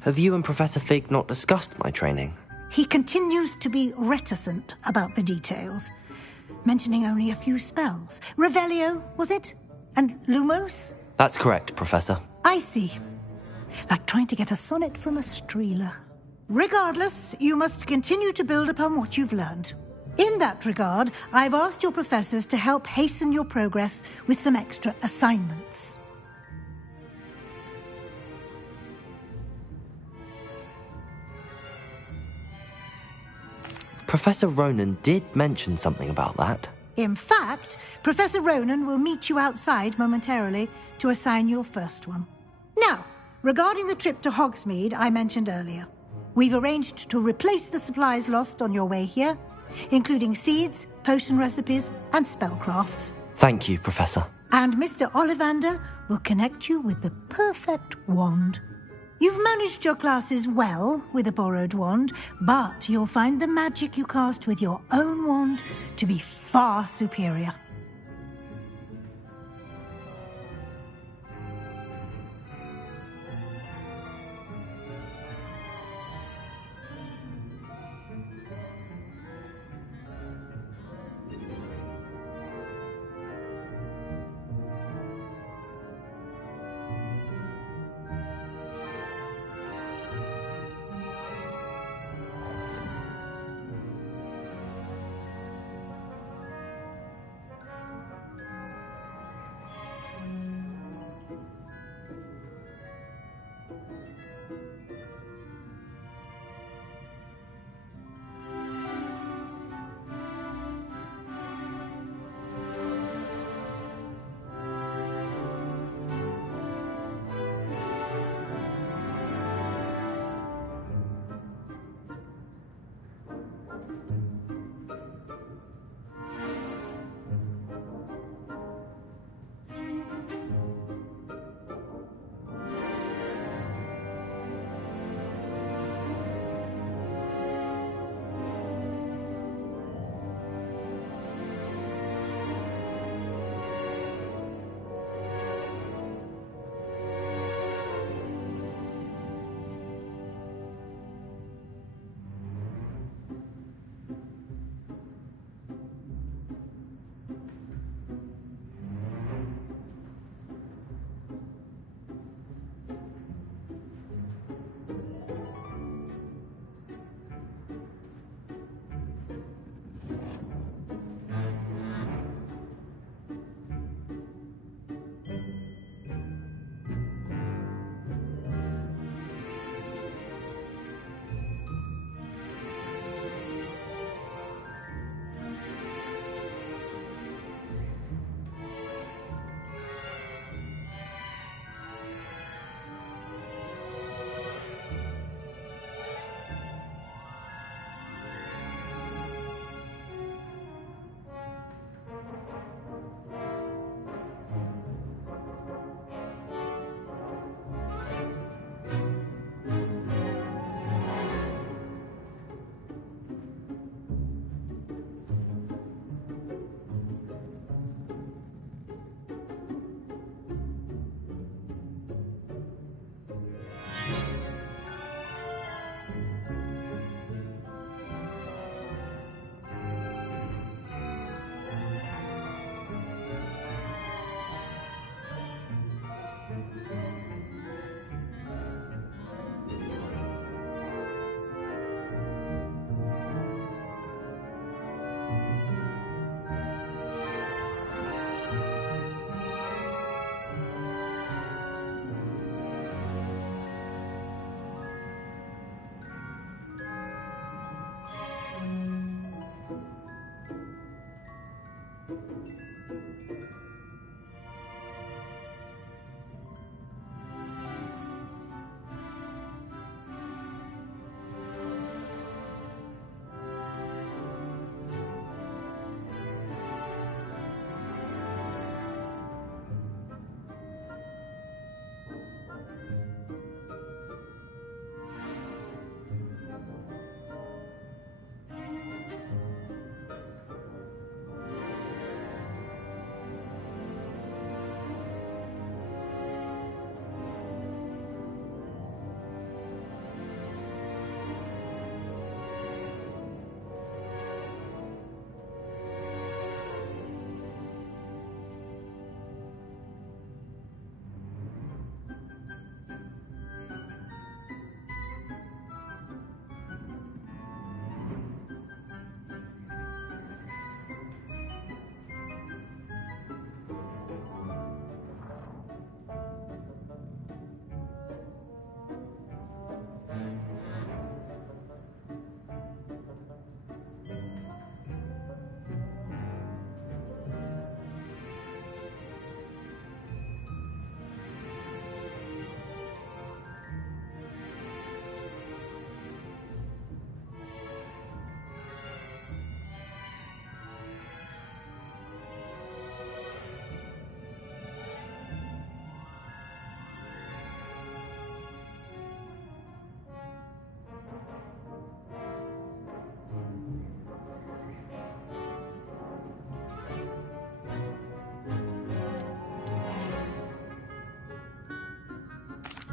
Have you and Professor Fig not discussed my training? He continues to be reticent about the details, mentioning only a few spells. Revelio, was it? And Lumos? That's correct, Professor. I see. Like trying to get a sonnet from a streeler. Regardless, you must continue to build upon what you've learned. In that regard, I've asked your professors to help hasten your progress with some extra assignments. Professor Ronan did mention something about that. In fact, Professor Ronan will meet you outside momentarily to assign your first one. Now, regarding the trip to Hogsmeade I mentioned earlier, we've arranged to replace the supplies lost on your way here, including seeds, potion recipes, and spellcrafts. Thank you, Professor. And Mr. Ollivander will connect you with the perfect wand. You've managed your classes well with a borrowed wand, but you'll find the magic you cast with your own wand to be far superior.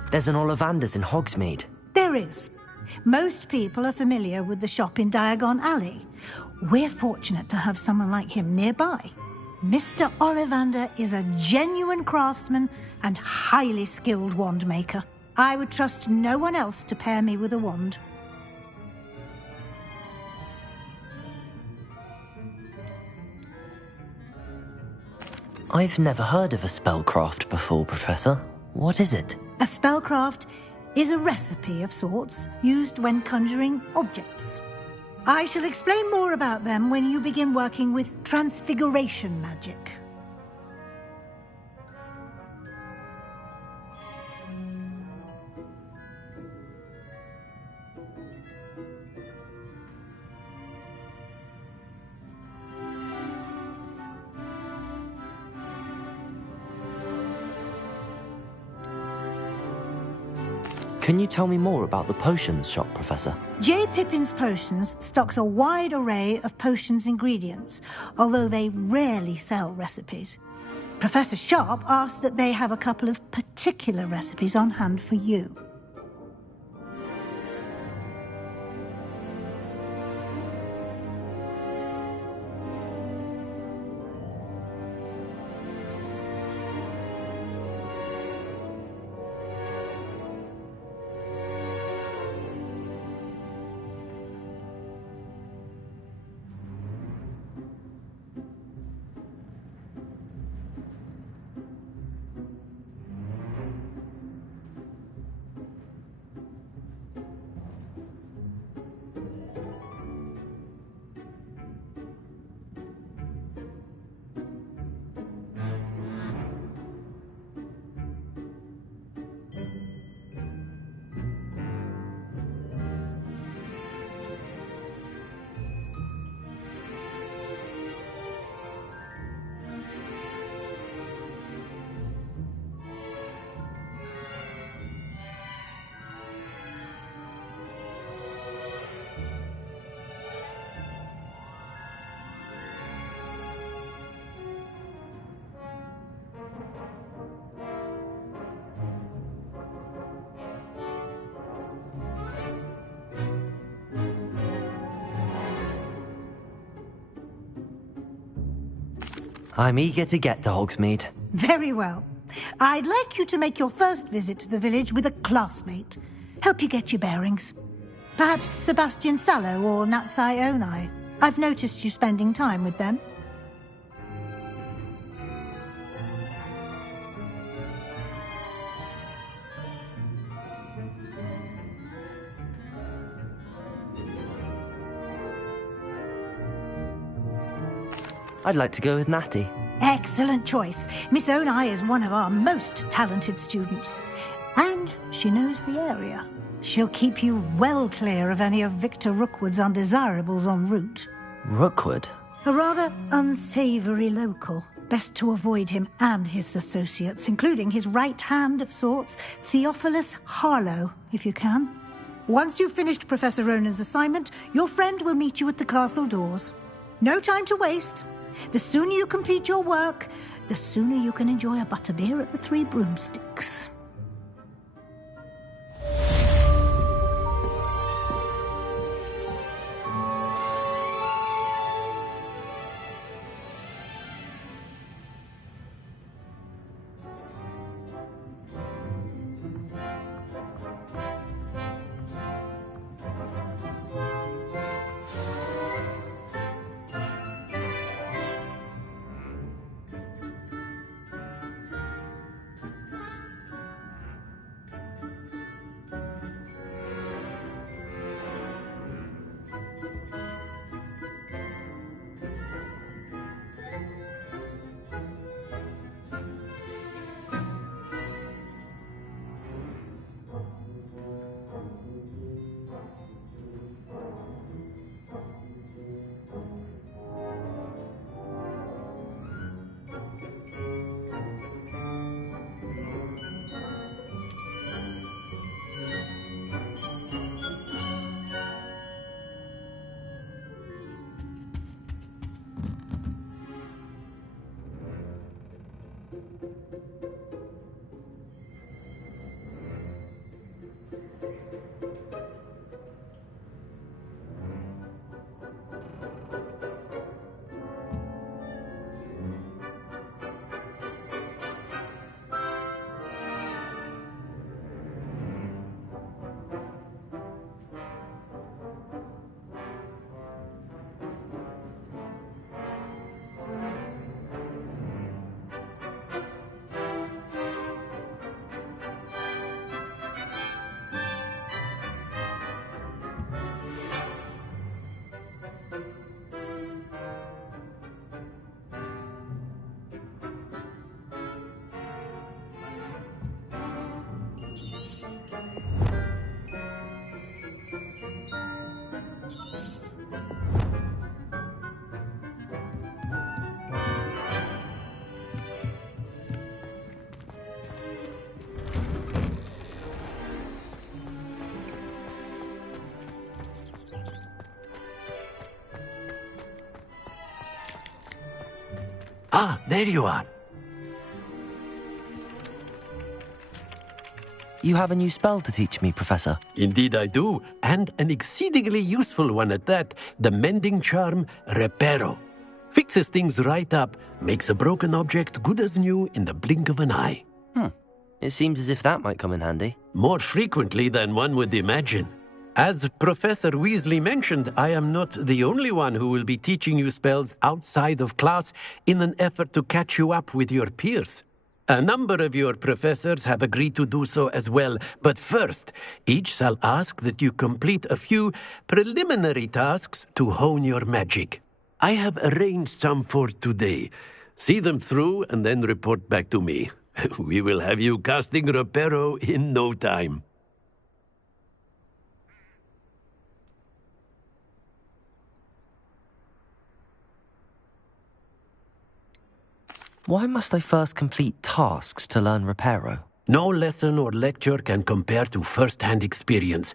There's an Ollivander's in Hogsmeade. There is. Most people are familiar with the shop in Diagon Alley. We're fortunate to have someone like him nearby. Mr. Ollivander is a genuine craftsman and highly skilled wand maker. I would trust no one else to pair me with a wand. I've never heard of a spellcraft before, Professor. What is it? A spellcraft is a recipe of sorts used when conjuring objects. I shall explain more about them when you begin working with transfiguration magic. Can you tell me more about the potions shop, Professor? J. Pippin's Potions stocks a wide array of potions ingredients, although they rarely sell recipes. Professor Sharp asked that they have a couple of particular recipes on hand for you. I'm eager to get to Hogsmeade. Very well. I'd like you to make your first visit to the village with a classmate. Help you get your bearings. Perhaps Sebastian Sallow or Natsai Onai. I've noticed you spending time with them. I'd like to go with Natty. Excellent choice. Miss Onai is one of our most talented students. And she knows the area. She'll keep you well clear of any of Victor Rookwood's undesirables en route. Rookwood? A rather unsavoury local. Best to avoid him and his associates, including his right hand of sorts, Theophilus Harlow, if you can. Once you've finished Professor Ronan's assignment, your friend will meet you at the castle doors. No time to waste. The sooner you complete your work, the sooner you can enjoy a butterbeer at the Three Broomsticks. Ah, there you are. You have a new spell to teach me, Professor. Indeed I do, and an exceedingly useful one at that. The mending charm, Reparo. Fixes things right up, makes a broken object good as new in the blink of an eye. It seems as if that might come in handy. More frequently than one would imagine. As Professor Weasley mentioned, I am not the only one who will be teaching you spells outside of class in an effort to catch you up with your peers. A number of your professors have agreed to do so as well, but first, each shall ask that you complete a few preliminary tasks to hone your magic. I have arranged some for today. See them through and then report back to me. We will have you casting Reparo in no time. Why must I first complete tasks to learn Reparo? No lesson or lecture can compare to first-hand experience,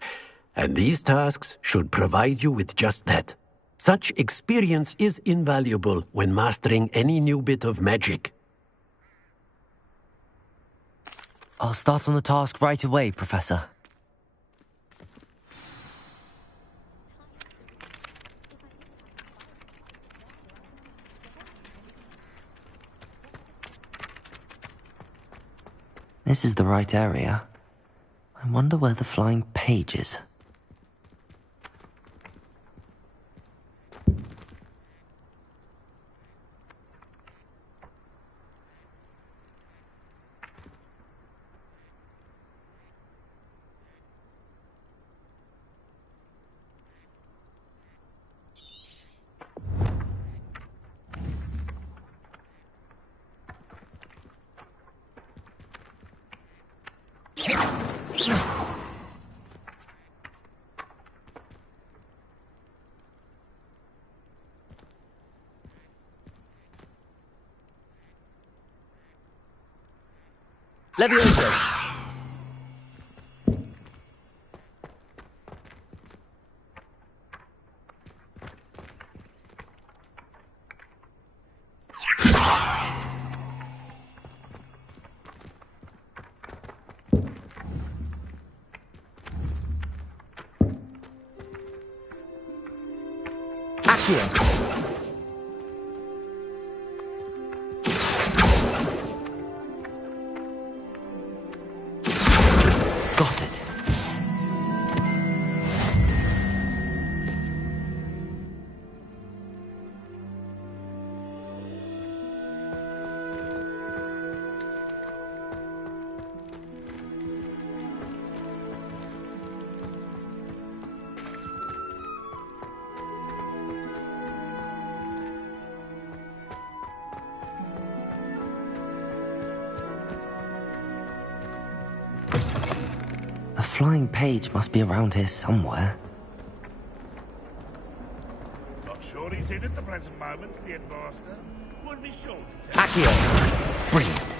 and these tasks should provide you with just that. Such experience is invaluable when mastering any new bit of magic. I'll start on the task right away, Professor. This is the right area. I wonder where the flying page is. Levioso! Accio! Got it. A flying page must be around here somewhere. Not sure he's in at the present moment, the headmaster. Would be sure to tell. Accio! Brilliant.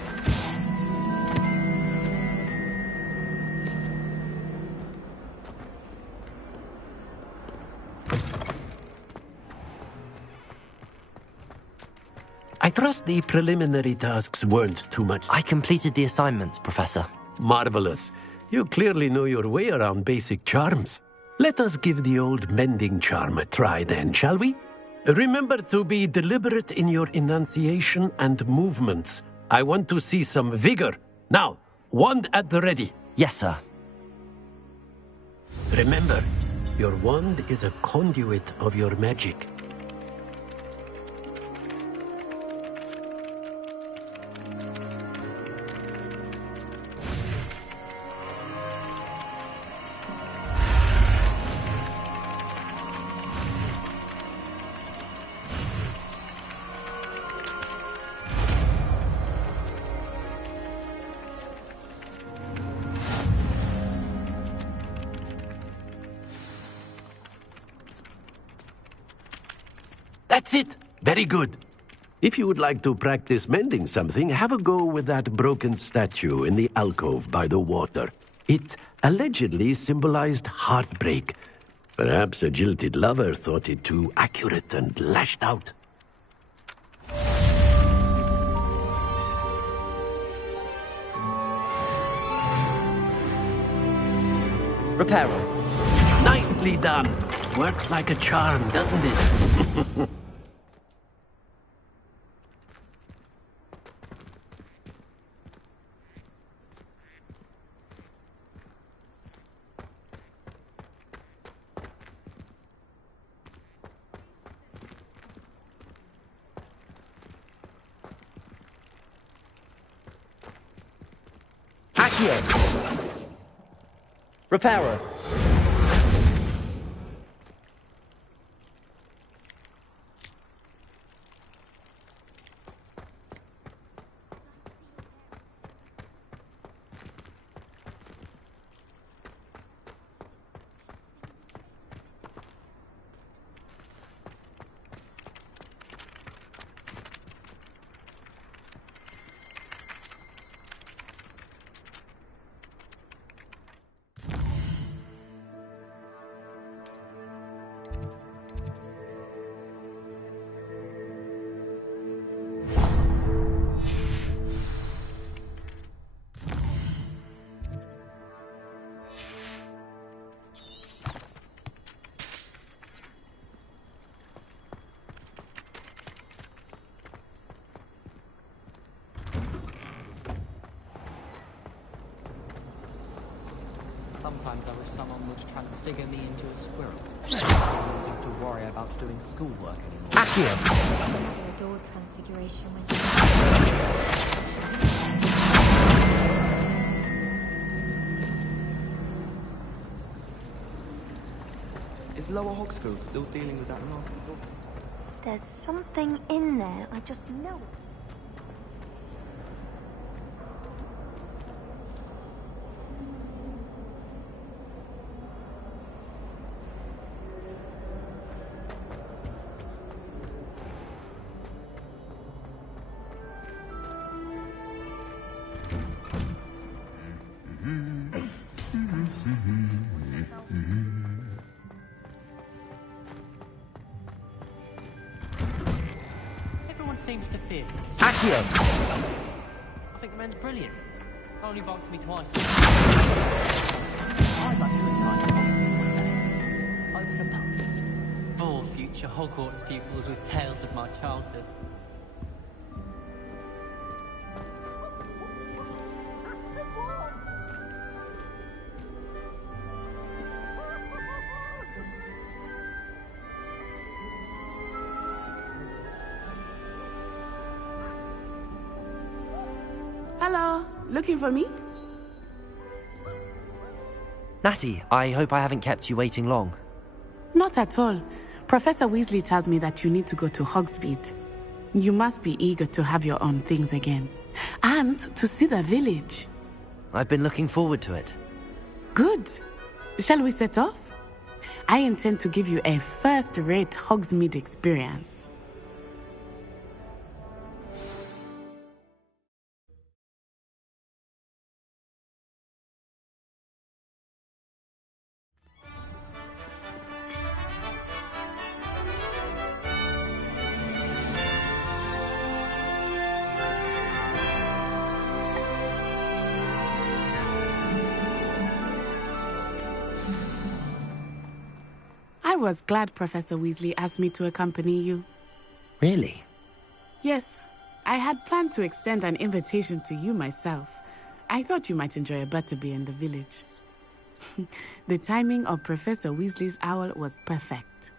I trust the preliminary tasks weren't too much. I completed the assignments, Professor. Marvelous. You clearly know your way around basic charms. Let us give the old mending charm a try then, shall we? Remember to be deliberate in your enunciation and movements. I want to see some vigor. Now, wand at the ready. Yes, sir. Remember, your wand is a conduit of your magic. That's it. Very good. If you would like to practice mending something, have a go with that broken statue in the alcove by the water. It allegedly symbolized heartbreak. Perhaps a jilted lover thought it too accurate and lashed out. Reparo. Nicely done. Works like a charm, doesn't it? Accio. Reparo. Sometimes I wish someone would transfigure me into a squirrel. I don't have to worry about doing schoolwork anymore. Accio. I adored transfiguration when Is Lower Hogsfield still dealing with that remarkable? there's something in there. I just know it. Everyone seems to fear me. Accio. I think the man's brilliant. Only barked at me twice. I'd like to retire to Hogwarts one day. Open a pub. Bore future Hogwarts pupils with tales of my childhood. Hello, looking for me? Natty, I hope I haven't kept you waiting long. Not at all. Professor Weasley tells me that you need to go to Hogsmeade. You must be eager to have your own things again. And to see the village. I've been looking forward to it. Good. Shall we set off? I intend to give you a first-rate Hogsmeade experience. I was glad Professor Weasley asked me to accompany you. Really? Yes, I had planned to extend an invitation to you myself. I thought you might enjoy a butterbeer in the village. The timing of Professor Weasley's owl was perfect.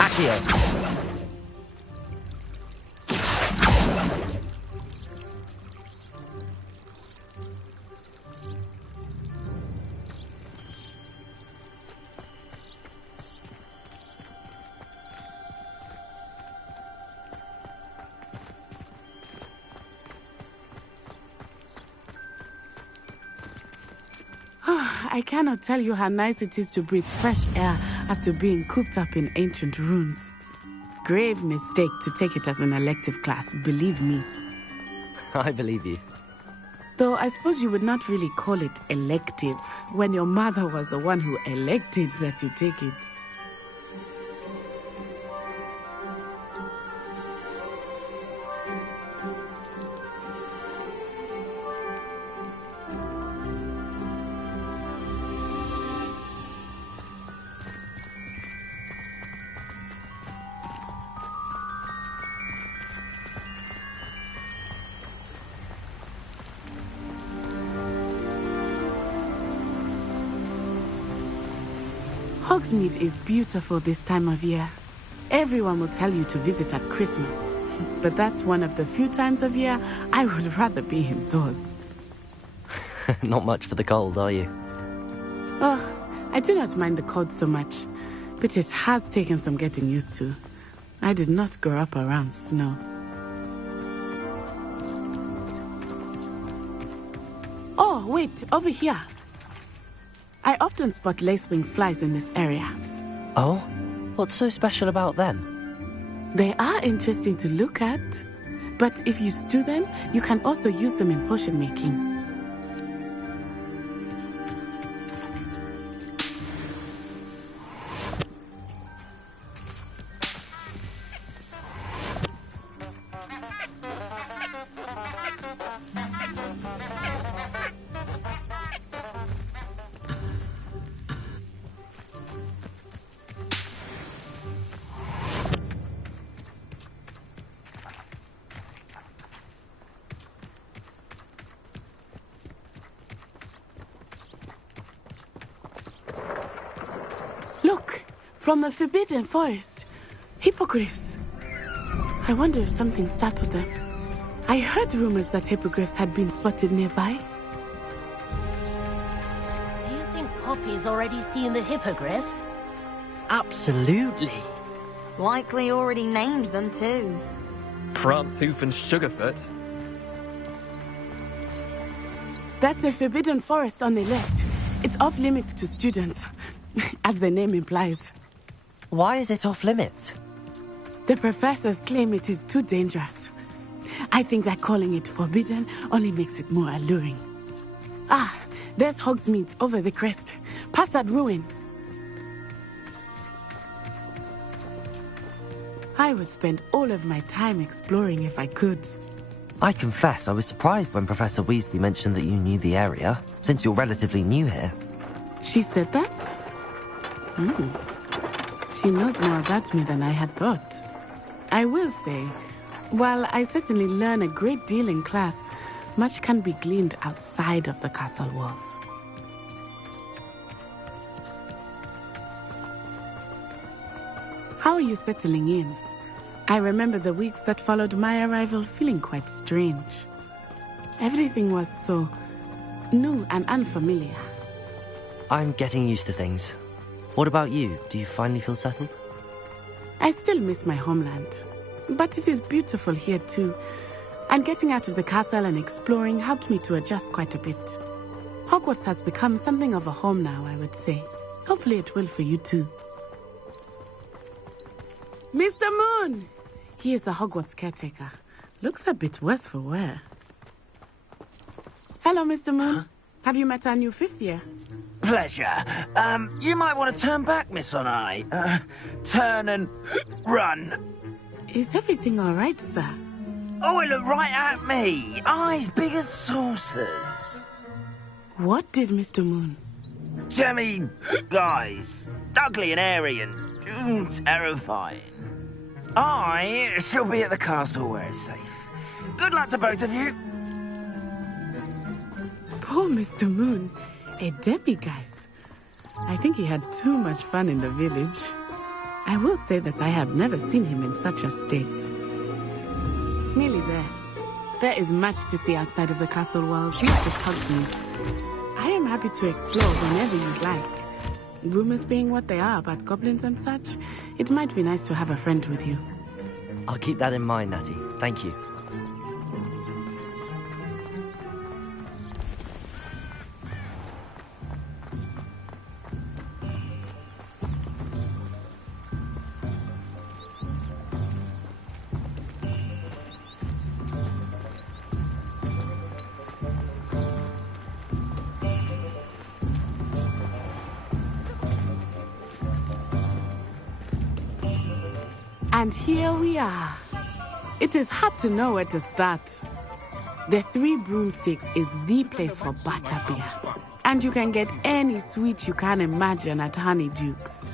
Accio. I cannot tell you how nice it is to breathe fresh air after being cooped up in ancient ruins. Grave mistake to take it as an elective class, believe me. I believe you. Though I suppose you would not really call it elective when your mother was the one who elected that you take it. Hogsmeade is beautiful this time of year. Everyone will tell you to visit at Christmas. But that's one of the few times of year I would rather be indoors. Not much for the cold, are you? Oh, I do not mind the cold so much, but it has taken some getting used to. I did not grow up around snow. Oh, wait, over here. I often spot lacewing flies in this area. Oh? What's so special about them? They are interesting to look at, but if you stew them, you can also use them in potion making. Look, from the Forbidden Forest. Hippogriffs. I wonder if something startled them. I heard rumors that hippogriffs had been spotted nearby. Do you think Poppy's already seen the hippogriffs? Absolutely. Likely already named them too. Prancehoof and Sugarfoot. That's the Forbidden Forest on the left. It's off limits to students, as the name implies. Why is it off limits? The professors claim it is too dangerous. I think that calling it forbidden only makes it more alluring. Ah, there's Hogsmeade over the crest. Past that ruin. I would spend all of my time exploring if I could. I confess I was surprised when Professor Weasley mentioned that you knew the area, since you're relatively new here. She said that? She knows more about me than I had thought. I will say, while I certainly learn a great deal in class, much can be gleaned outside of the castle walls. How are you settling in? I remember the weeks that followed my arrival feeling quite strange. Everything was so new and unfamiliar. I'm getting used to things. What about you? Do you finally feel settled? I still miss my homeland, but it is beautiful here too. And getting out of the castle and exploring helped me to adjust quite a bit. Hogwarts has become something of a home now, I would say. Hopefully it will for you too. Mr. Moon! He is the Hogwarts caretaker. Looks a bit worse for wear. Hello, Mr. Moon. Huh? Have you met our new fifth year? Pleasure. You might want to turn back, Miss On-Eye. Turn and run. Is everything all right, sir? Oh, it looked right at me. Eyes big as saucers. What did Mr. Moon? Jemmy, guys. Ugly and airy and terrifying. I shall be at the castle where it's safe. Good luck to both of you. Poor Mr. Moon. A demiguise. I think he had too much fun in the village. I will say that I have never seen him in such a state. Nearly there. There is much to see outside of the castle walls, not just Hogsmeade. I am happy to explore whenever you'd like. Rumors being what they are about goblins and such, it might be nice to have a friend with you. I'll keep that in mind, Natty. Thank you. And here we are. It is hard to know where to start. The Three Broomsticks is the place for butterbeer. And you can get any sweet you can imagine at Honeydukes.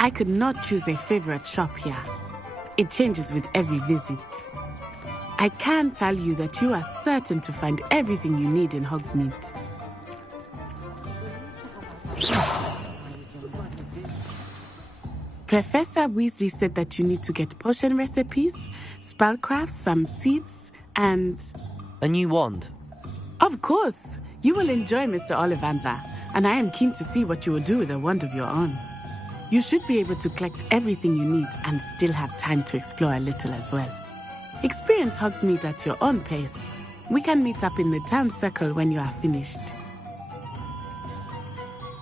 I could not choose a favorite shop here. It changes with every visit. I can tell you that you are certain to find everything you need in Hogsmeade. Professor Weasley said that you need to get potion recipes, spellcrafts, some seeds, and... A new wand? Of course! You will enjoy Mr. Ollivander, and I am keen to see what you will do with a wand of your own. You should be able to collect everything you need and still have time to explore a little as well. Experience Hogsmeade at your own pace. We can meet up in the town circle when you are finished.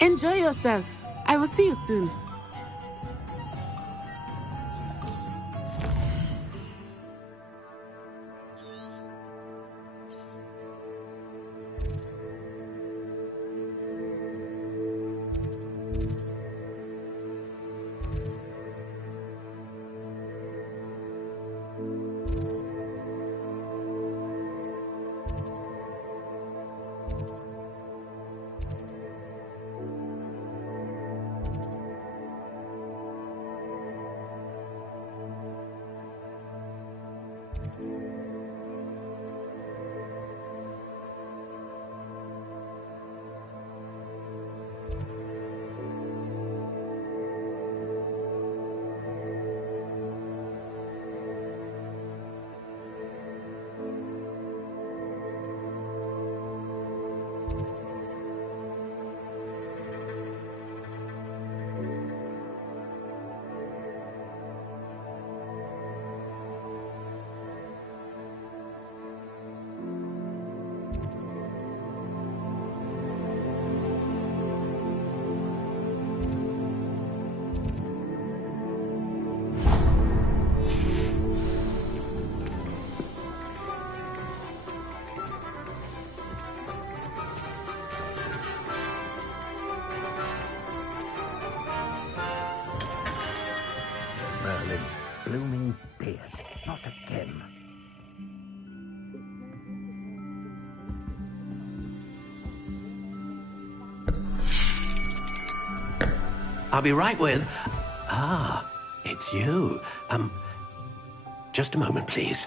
Enjoy yourself. I will see you soon. Quiet. Not again. I'll be right with... it's you. Just a moment, please.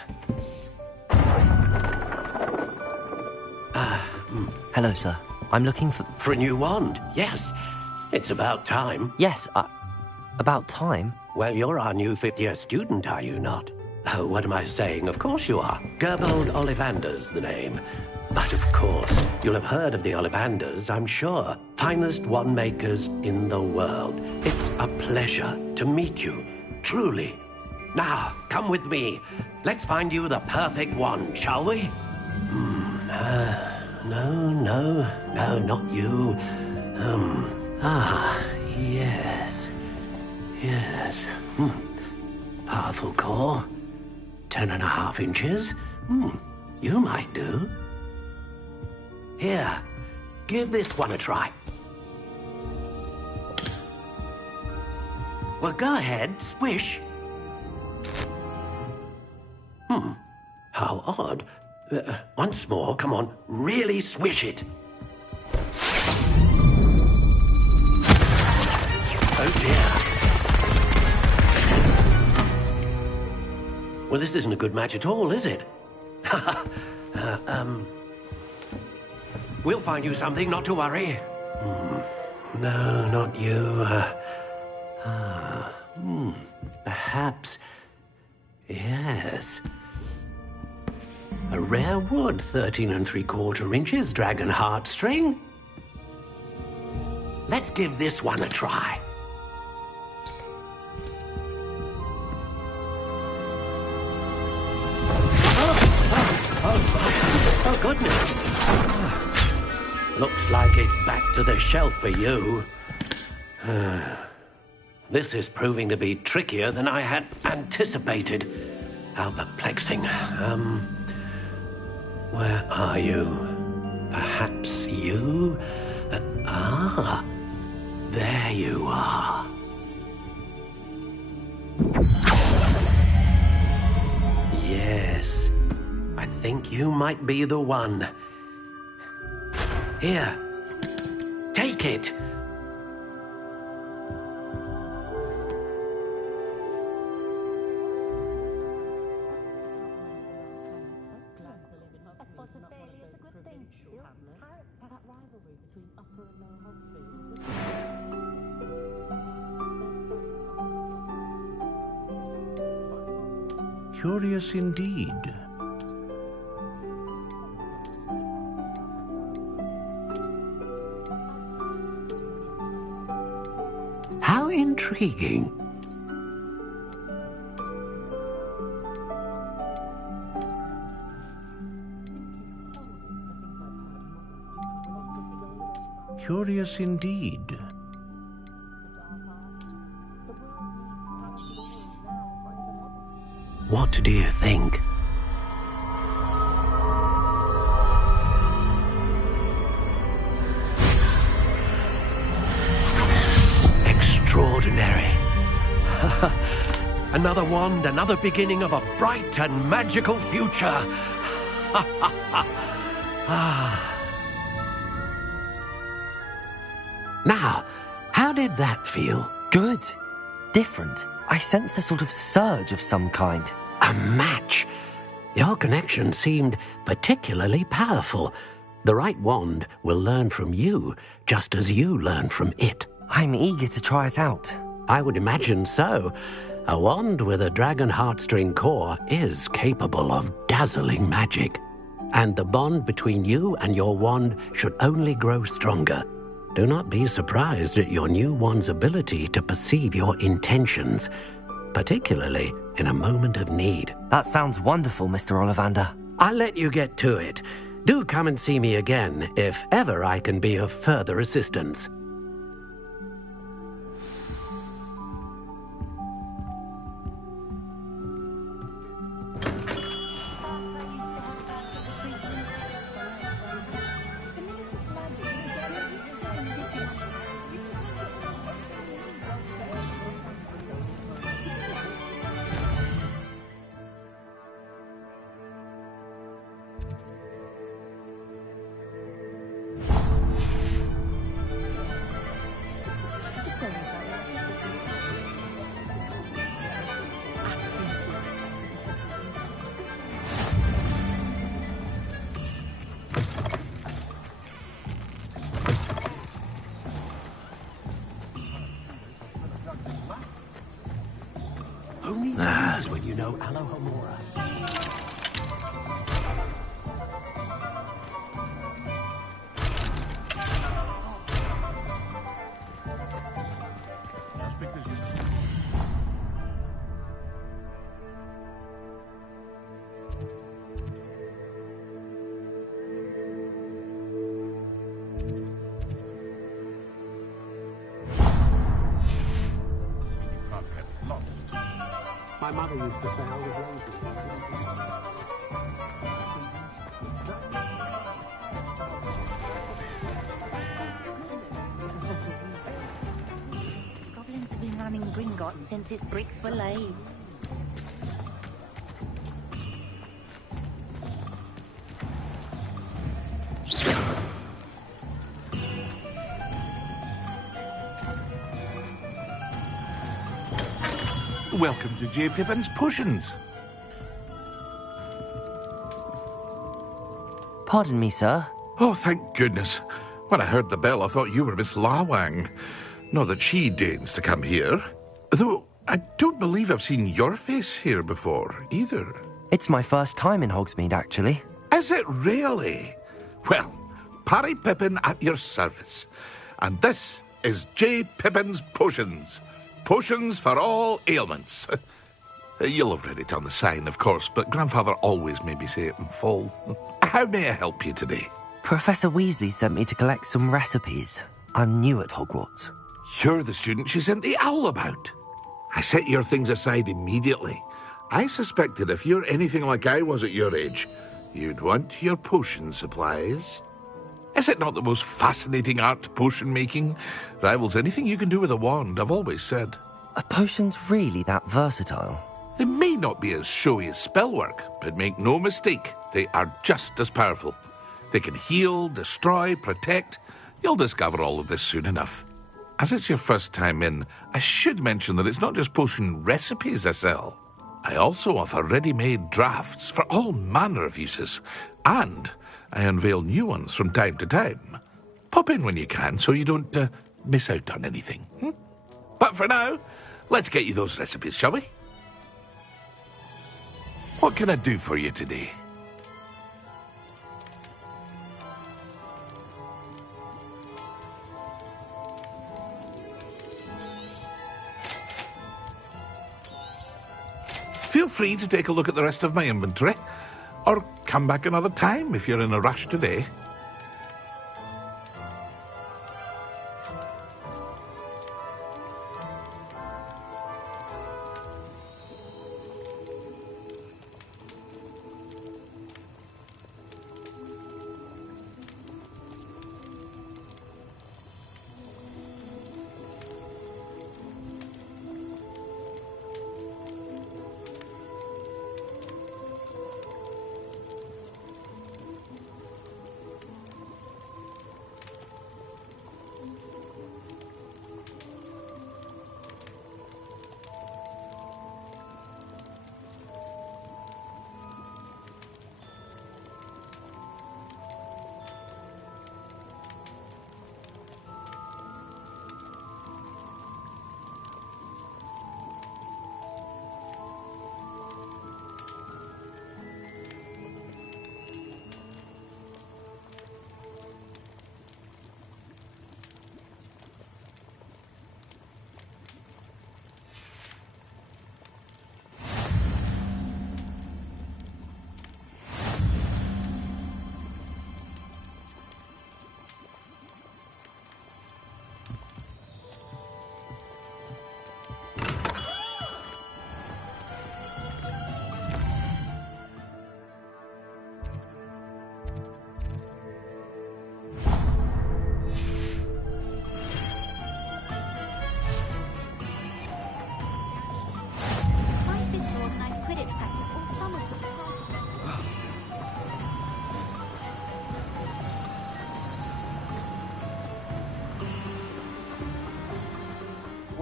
Hello, sir. I'm looking for... For a new wand, yes. It's about time. Yes, about time? Well, you're our new fifth-year student, are you not? Oh, what am I saying? Of course you are. Gerbold Ollivander's the name. But of course, you'll have heard of the Ollivanders, I'm sure. Finest wand makers in the world. It's a pleasure to meet you, truly. Now, come with me. Let's find you the perfect wand, shall we? No, not you. Yes. Powerful core. 10.5 inches. You might do. Here, give this one a try. Well, go ahead, swish. How odd. Once more, come on, really swish it. Oh dear. Well, this isn't a good match at all, is it? We'll find you something, not to worry. No, not you. Perhaps... Yes. A rare wood, 13 3/4 inches, dragon heartstring. Let's give this one a try. Oh, goodness. Looks like it's back to the shelf for you. This is proving to be trickier than I had anticipated. How perplexing. Where are you? Perhaps you? There you are. Yes, I think you might be the one. Here, take it. Curious indeed. How intriguing. Curious indeed. What do you think? Extraordinary. Another wand, another beginning of a bright and magical future. Now, how did that feel? Good. Different. I sensed a sort of surge of some kind. A match. Your connection seemed particularly powerful. The right wand will learn from you, just as you learn from it. I'm eager to try it out. I would imagine so. A wand with a dragon heartstring core is capable of dazzling magic. And the bond between you and your wand should only grow stronger. Do not be surprised at your new wand's ability to perceive your intentions, particularly in a moment of need. That sounds wonderful, Mr. Ollivander. I'll let you get to it. Do come and see me again if ever I can be of further assistance. Who needs eyes when you know Alohomora? Just because you... My mother used to say I was lazy. Goblins have been running Gringotts since its bricks were laid. Welcome to J. Pippin's Potions. Pardon me, sir. Oh, thank goodness. When I heard the bell, I thought you were Miss Lawang. Not that she deigns to come here. Though, I don't believe I've seen your face here before, either. It's my first time in Hogsmeade, actually. Is it really? Well, Parry Pippin at your service. And this is J. Pippin's Potions. Potions for all ailments. You'll have read it on the sign, of course, but Grandfather always made me say it in full. How may I help you today? Professor Weasley sent me to collect some recipes. I'm new at Hogwarts. You're the student she sent the owl about. I set your things aside immediately. I suspected if you're anything like I was at your age, you'd want your potion supplies. Is it not the most fascinating art, potion making? Rivals anything you can do with a wand, I've always said. Are potions really that versatile? They may not be as showy as spellwork, but make no mistake, they are just as powerful. They can heal, destroy, protect. You'll discover all of this soon enough. As it's your first time in, I should mention that it's not just potion recipes I sell. I also offer ready-made drafts for all manner of uses, and I unveil new ones from time to time. Pop in when you can so you don't miss out on anything. But for now, let's get you those recipes, shall we? What can I do for you today? Feel free to take a look at the rest of my inventory, or come back another time if you're in a rush today.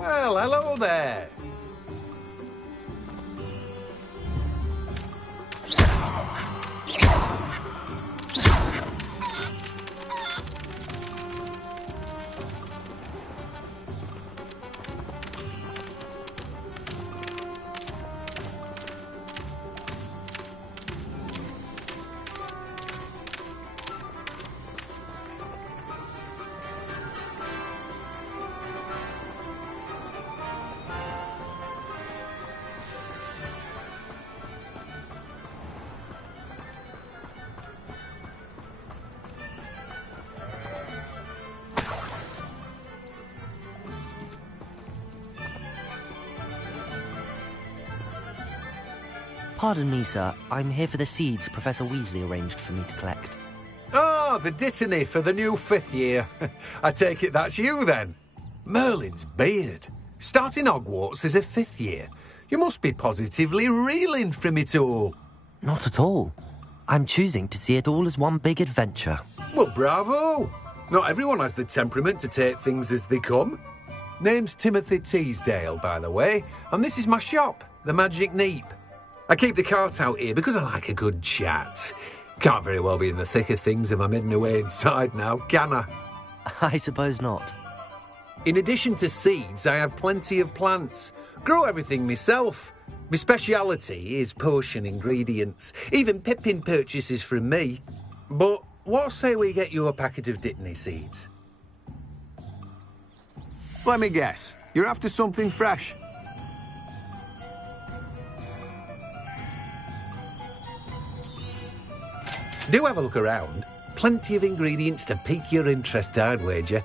Well, hello there. Pardon me, sir. I'm here for the seeds Professor Weasley arranged for me to collect. Oh, the dittany for the new 5th year. I take it that's you, then. Merlin's beard. Starting Hogwarts as a 5th year. You must be positively reeling from it all. Not at all. I'm choosing to see it all as one big adventure. Well, bravo. Not everyone has the temperament to take things as they come. Name's Timothy Teasdale, by the way, and this is my shop, the Magic Neep. I keep the cart out here because I like a good chat. Can't very well be in the thick of things if I'm hidden away inside now, can I? I suppose not. In addition to seeds, I have plenty of plants. Grow everything myself. My speciality is potion ingredients. Even Pippin purchases from me. But what say we get you a packet of Dittany seeds? Let me guess. You're after something fresh. Do have a look around. Plenty of ingredients to pique your interest, I'd wager.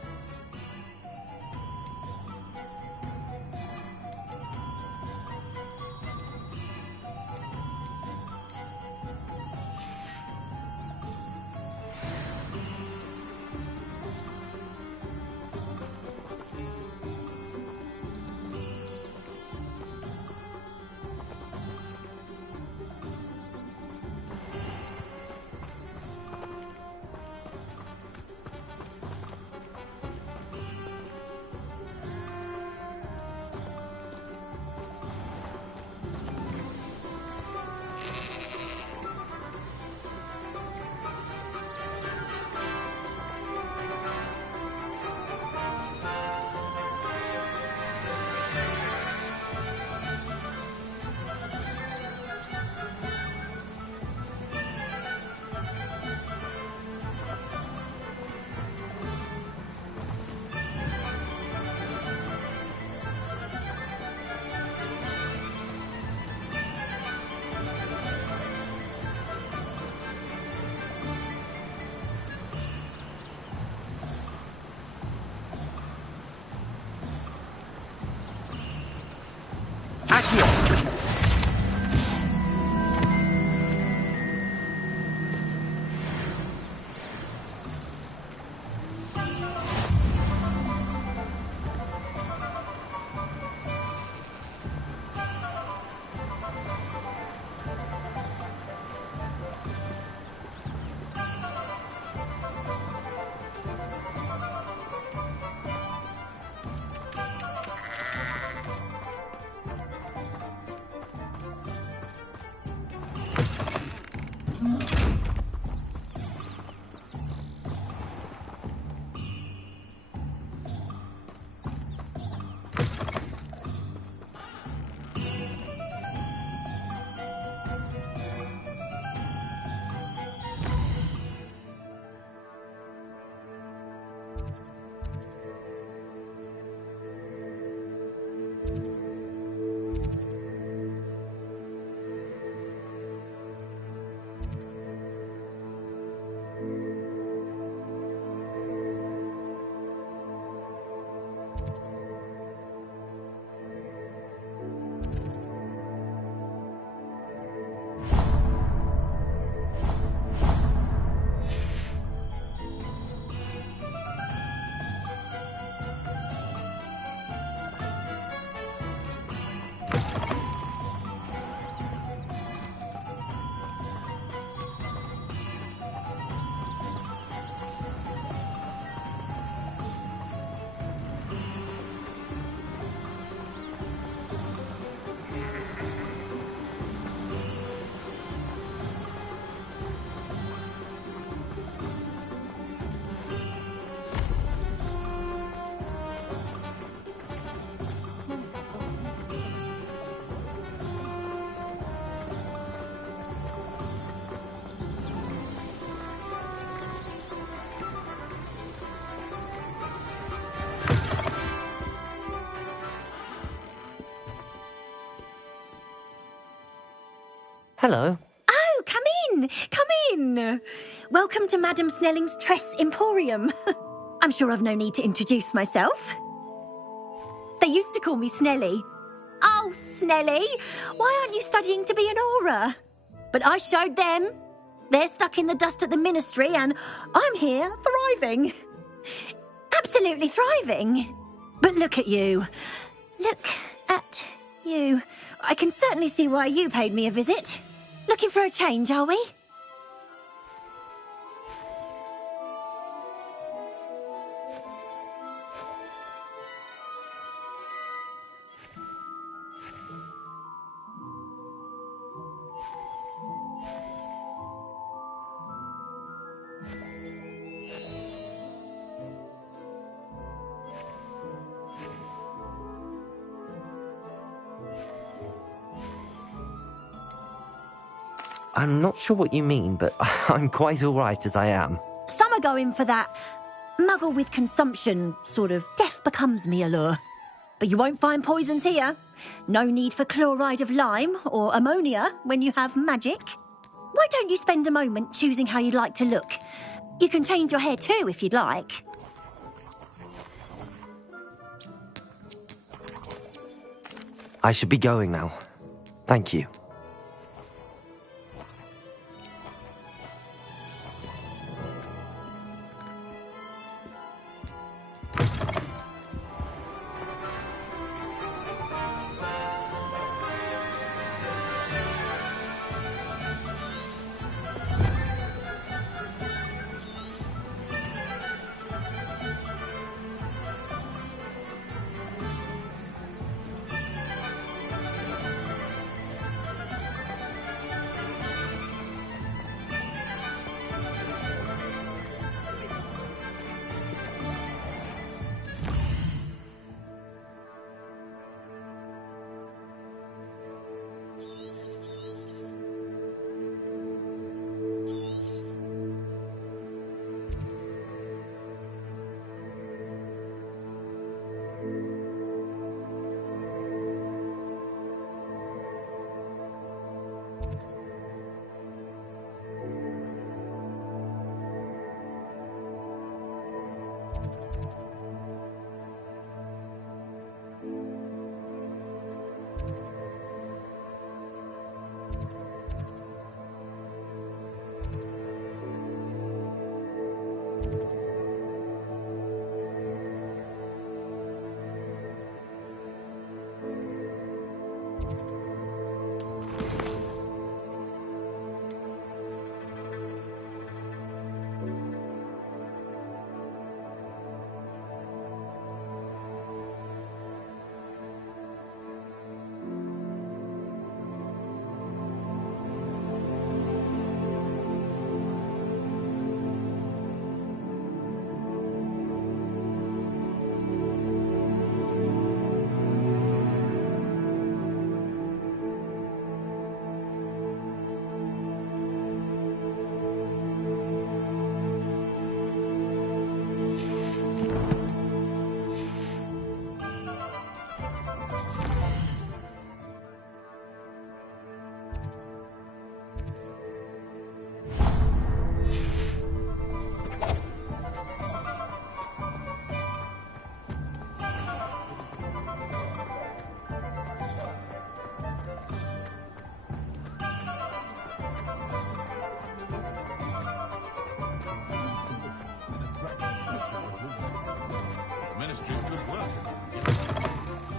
Hello. Oh, come in. Come in. Welcome to Madame Snelling's Tress Emporium. I'm sure I've no need to introduce myself. They used to call me Snelly. Oh, Snelly, why aren't you studying to be an aura? But I showed them. They're stuck in the dust at the ministry and I'm here thriving. Absolutely thriving. But look at you. Look at you. I can certainly see why you paid me a visit. Looking for a change, are we? I'm not sure what you mean, but I'm quite all right as I am. Some are going for that muggle with consumption, sort of death becomes me allure. But you won't find poisons here. No need for chloride of lime or ammonia when you have magic. Why don't you spend a moment choosing how you'd like to look? You can change your hair too if you'd like. I should be going now. Thank you.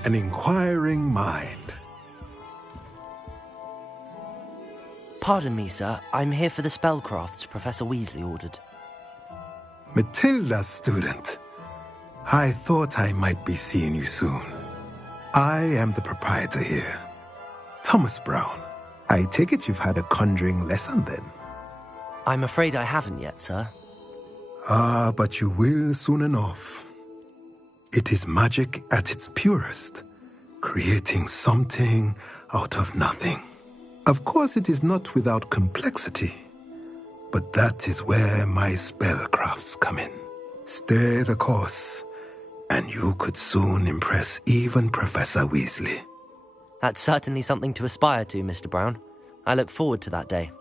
An inquiring mind. Pardon me, sir. I'm here for the spellcrafts Professor Weasley ordered. Matilda, student. I thought I might be seeing you soon. I am the proprietor here, Thomas Brown. I take it you've had a conjuring lesson then? I'm afraid I haven't yet, sir. Ah, but you will soon enough. It is magic at its purest, creating something out of nothing. Of course, it is not without complexity, but that is where my spellcrafts come in. Stay the course, and you could soon impress even Professor Weasley. That's certainly something to aspire to, Mr. Brown. I look forward to that day.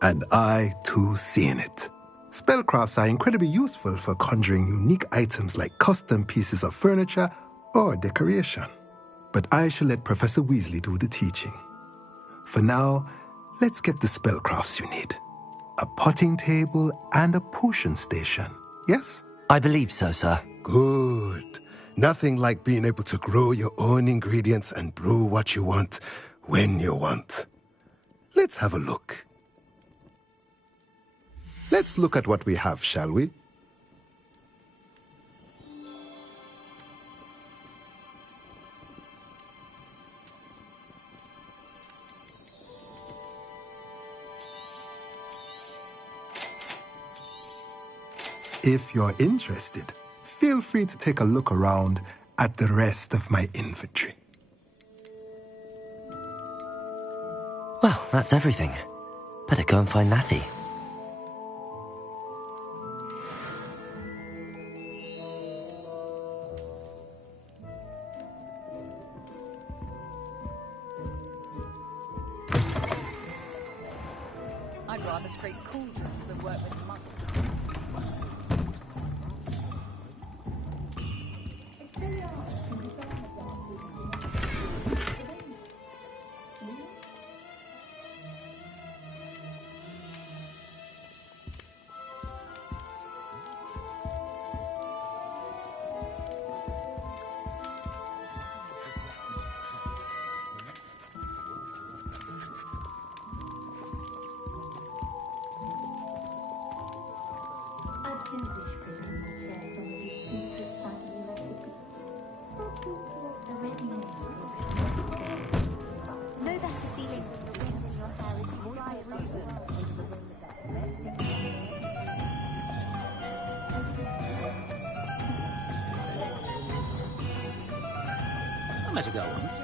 And I, too, seeing it. Spellcrafts are incredibly useful for conjuring unique items like custom pieces of furniture or decoration. But I shall let Professor Weasley do the teaching. For now, let's get the spellcrafts you need. A potting table and a potion station, yes? I believe so, sir. Good. Nothing like being able to grow your own ingredients and brew what you want when you want. Let's have a look. Let's look at what we have, shall we? If you're interested, feel free to take a look around at the rest of my inventory. Well, that's everything. Better go and find Natty. I'd rather scrape cauldrons than work with monks. No better feeling than the wind in your hair is I might go once.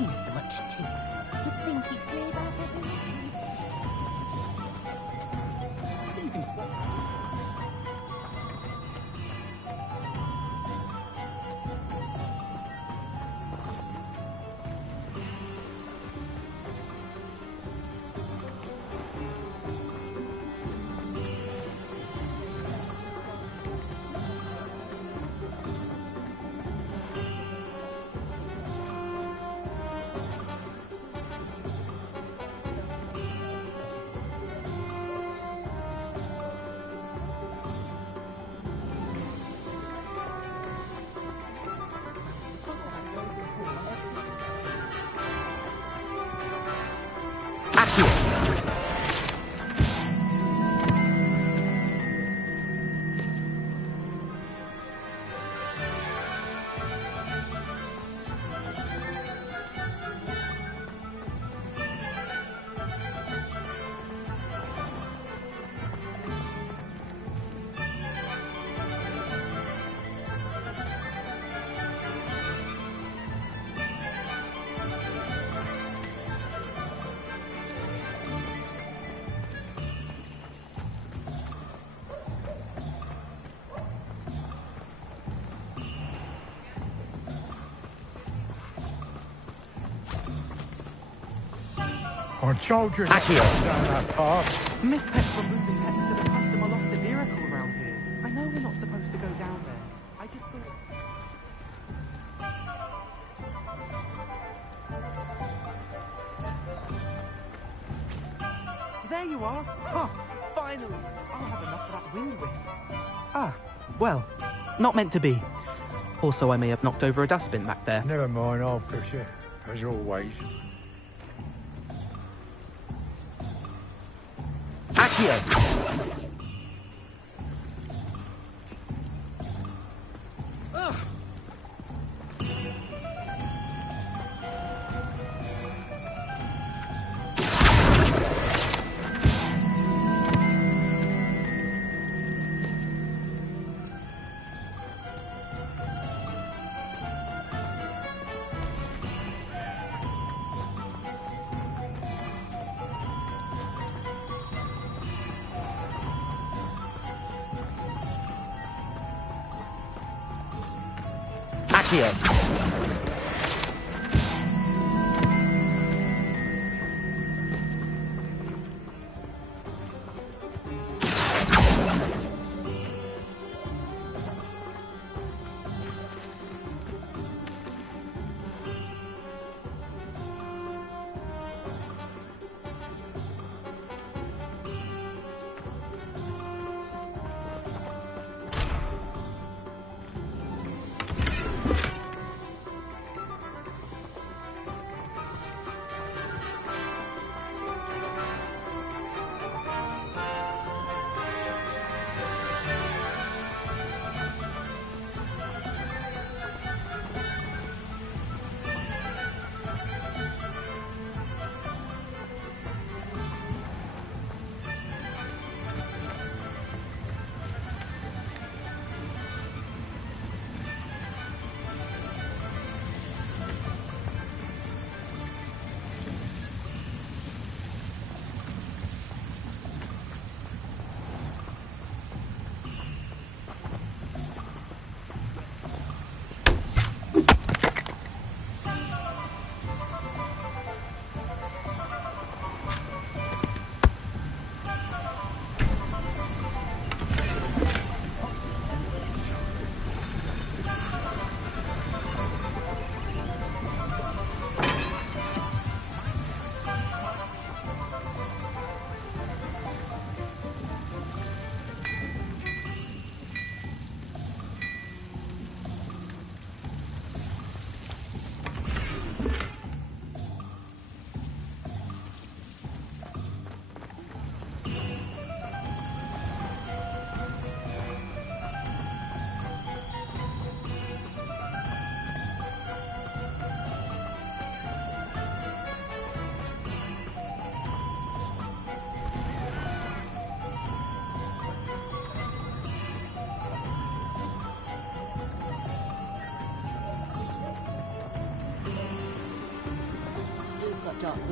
seen so much teeth. You think he's clear about everything? I told you not to go down that path. Miss Pet from Moving Pets said a customer lost a vehicle around here. I know we're not supposed to go down there. I just thought... There you are! Huh, finally! I'll have enough of that wind whisk. Ah, well, not meant to be. Also, I may have knocked over a dustbin back there. Never mind, I'll fix it, as always. Accio! Accio!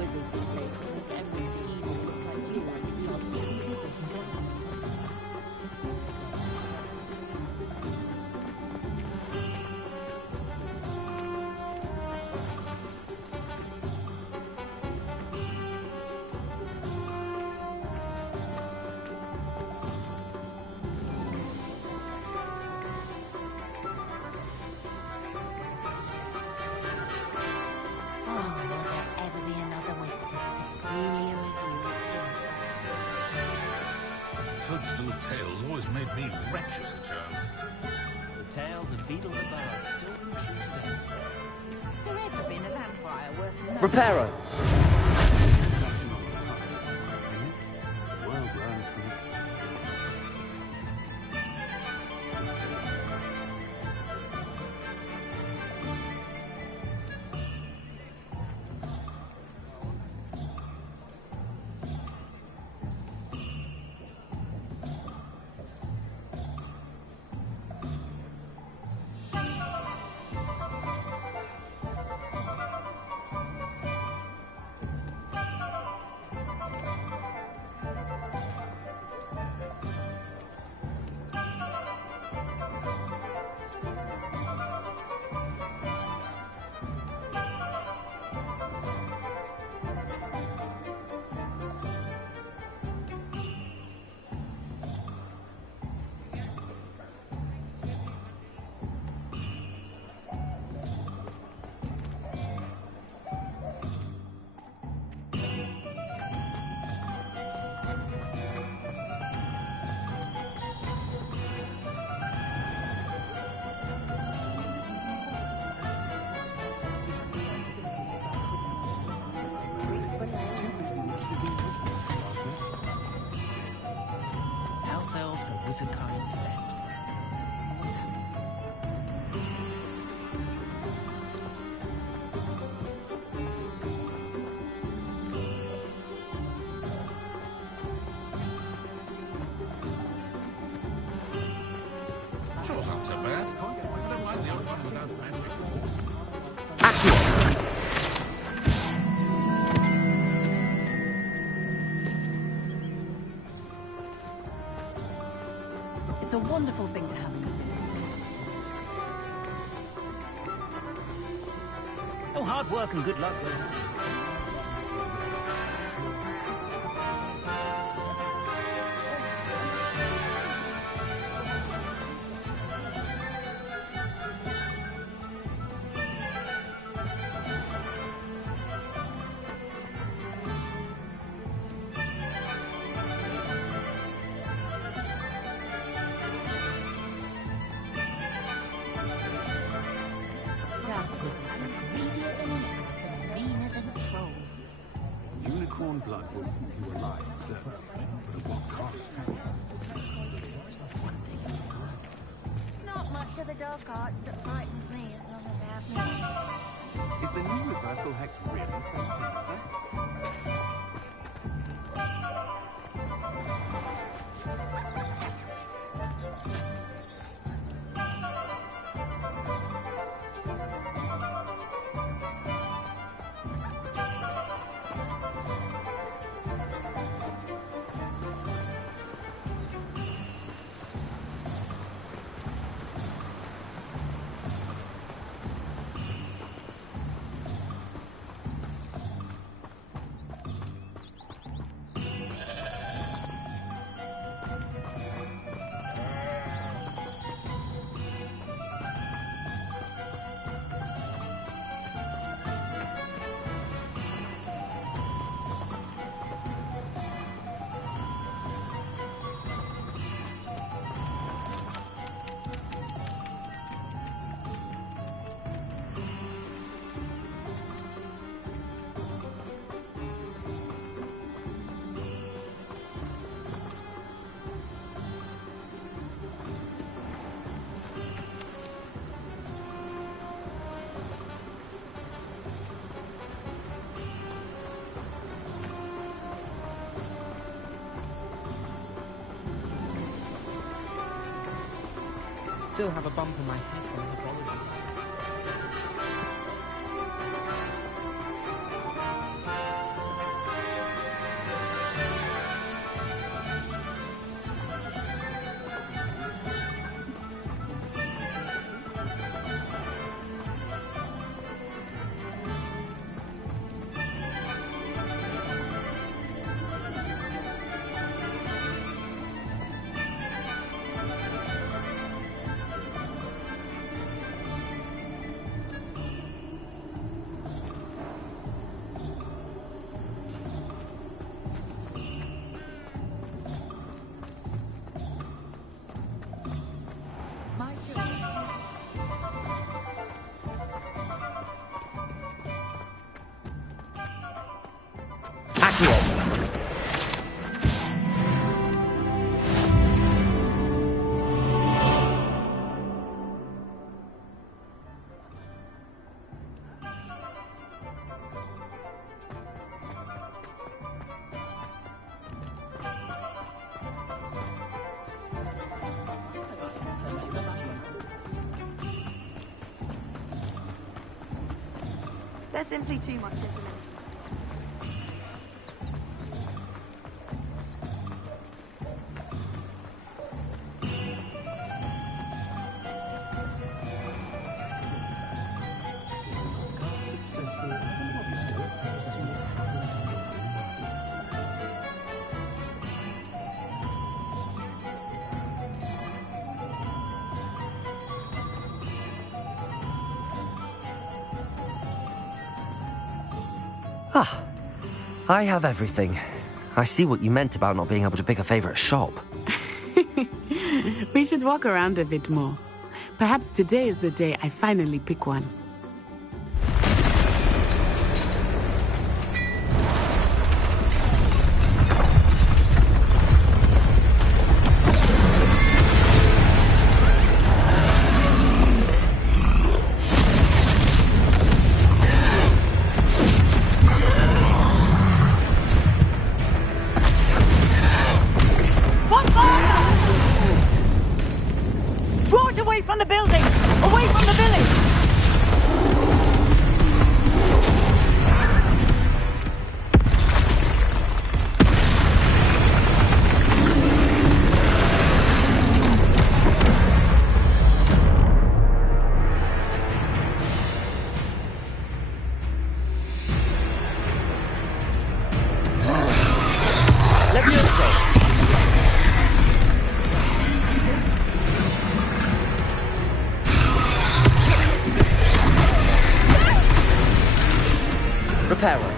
professors these days will make everybody evil look like you like the Toadstool tales always made me wretched as a child. The tales of Beetle the Bard still ring true today. Has there ever been a vampire worth knowing? Reparo! Well grown. House elves are wizardkind's best. Sure, not so bad. I don't mind the old one without magic. It's a wonderful thing to have in your day. Oh, hard work and good luck with it. Dark wizards are greedier than gnats and meaner than trolls. Unicorn blood will keep you alive, certainly. But at what cost? Not much of the dark arts that frightens me as long as I have me. Is the new reversal hex really effective? Still have a bump on my head from the apology. Accio! There's simply too much information. Ah, I have everything. I see what you meant about not being able to pick a favorite shop. We should walk around a bit more. Perhaps today is the day I finally pick one. Draw it away from the building! Away from the village! Reparo.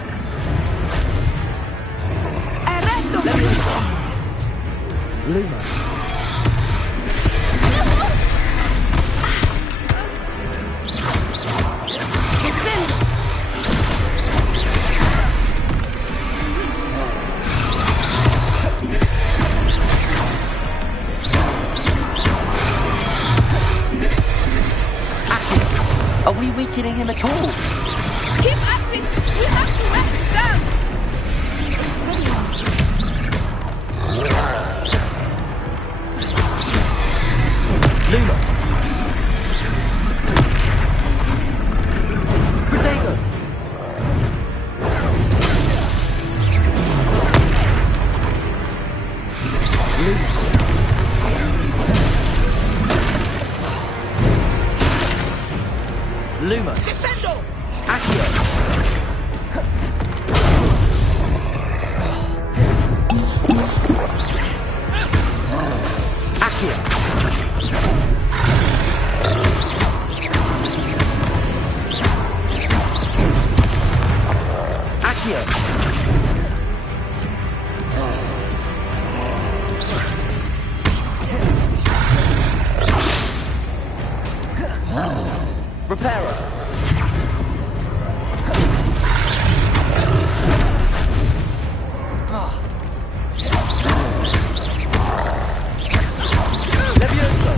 Lumos. Are we weakening him at all? Keep at it! We have to let it down! Lumos. Protego. Lumos. Lumos. Defendo! Accio. Accio. Accio. Reparo. Levioso.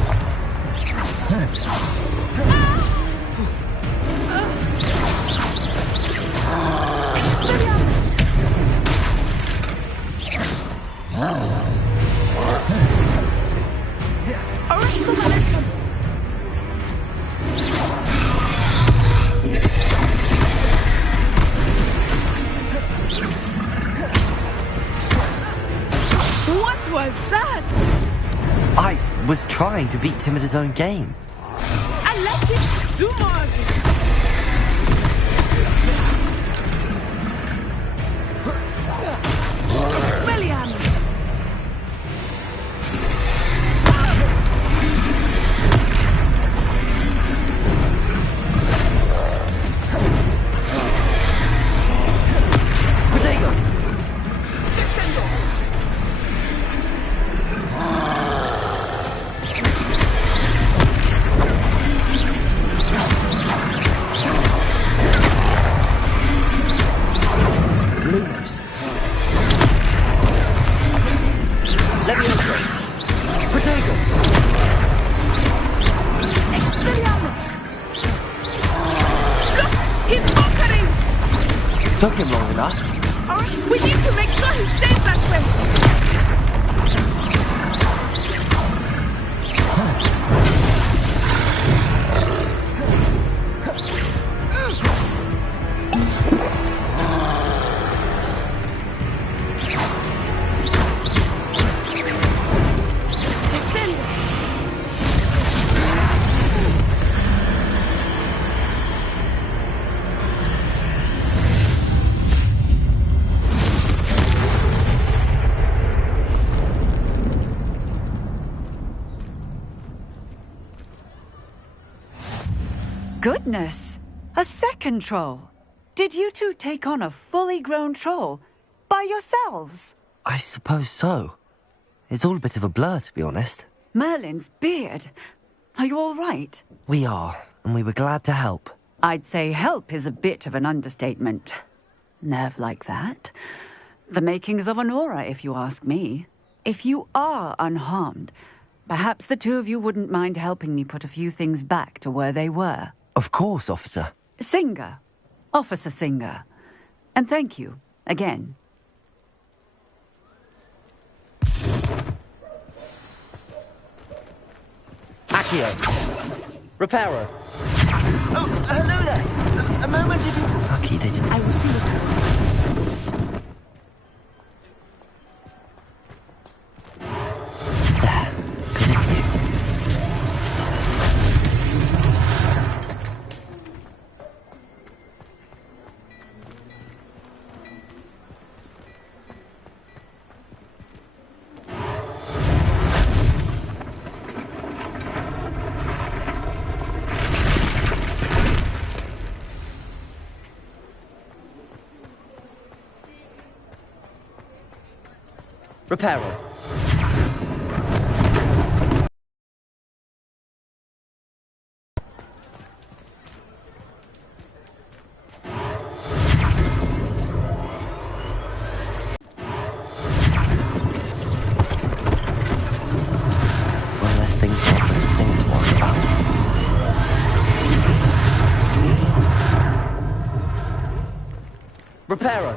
Arrest the momentum! What was that? I was trying to beat him at his own game. I like it! Do more of it! Expelliarmus! Protego. Levioso. Protego. Expelliarmus! Look! He's conquering! Took him long enough. Alright, we need to make sure he stays that way! Goodness! A second troll! Did you two take on a fully grown troll? By yourselves? I suppose so. It's all a bit of a blur, to be honest. Merlin's beard. Are you all right? We are, and we were glad to help. I'd say help is a bit of an understatement. Nerve like that. The makings of an aura, if you ask me. If you are unharmed, perhaps the two of you wouldn't mind helping me put a few things back to where they were. Of course, officer. Singer. Officer Singer. And thank you, again. Accio. Reparo. Oh, hello there. A moment if you... Lucky they didn't... I will see what happens. Good as new. Reparo. One less thing for Officer Singer to worry about. Reparo.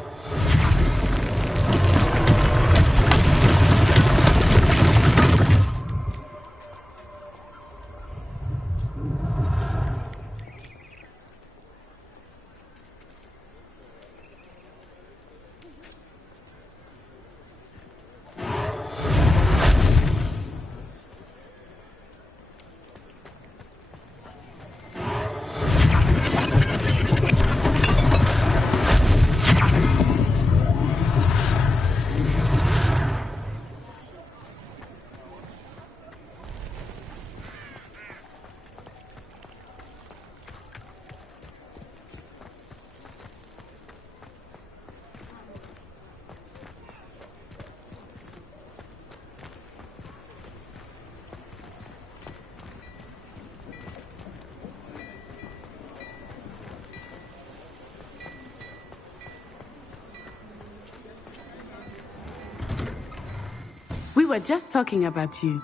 We were just talking about you.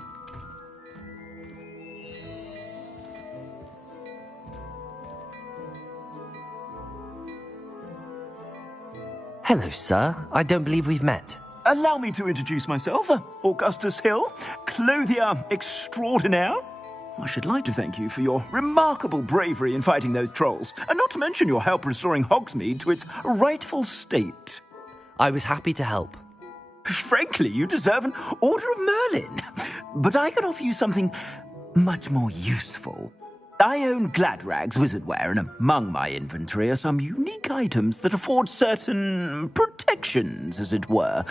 Hello, sir. I don't believe we've met. Allow me to introduce myself, Augustus Hill, clothier extraordinaire. I should like to thank you for your remarkable bravery in fighting those trolls, and not to mention your help restoring Hogsmeade to its rightful state. I was happy to help. Frankly, you deserve an Order of Merlin. But I can offer you something much more useful. I own Gladrag's wizardware, and among my inventory are some unique items that afford certain protections, as it were.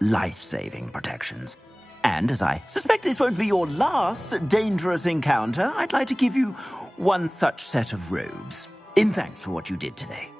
Life-saving protections. And as I suspect this won't be your last dangerous encounter, I'd like to give you one such set of robes, in thanks for what you did today.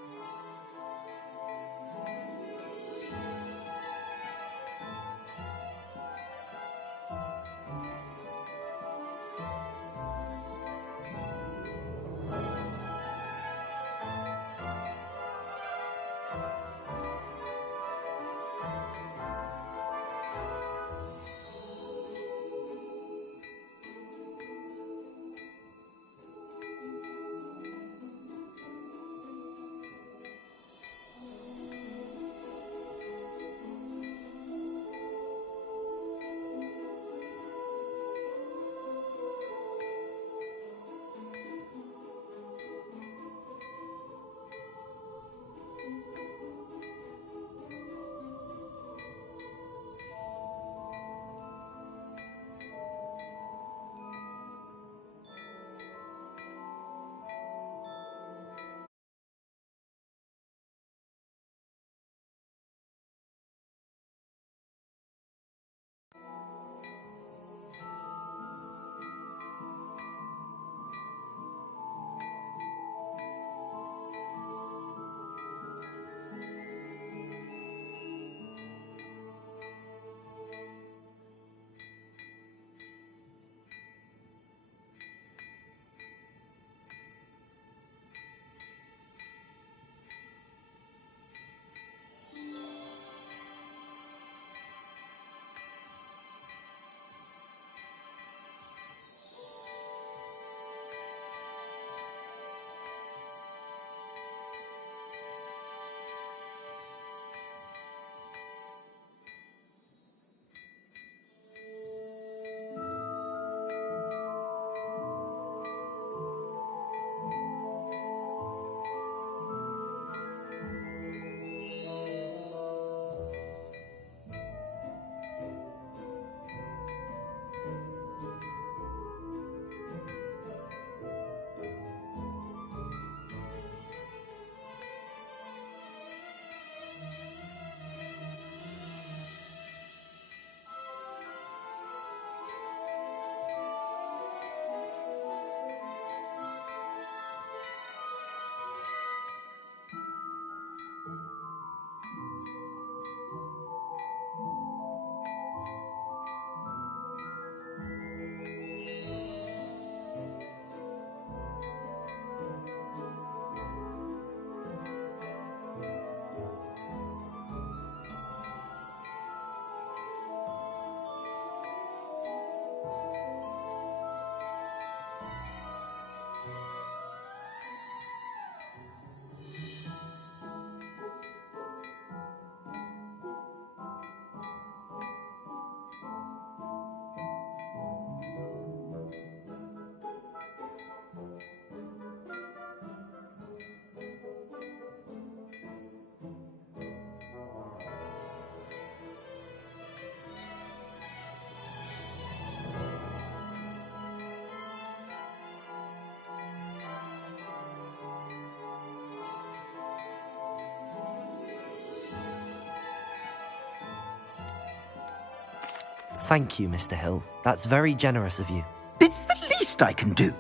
Thank you, Mr. Hill. That's very generous of you. It's the least I can do.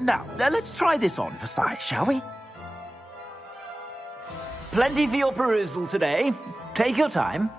Now, let's try this on for size, shall we? Plenty for your perusal today. Take your time.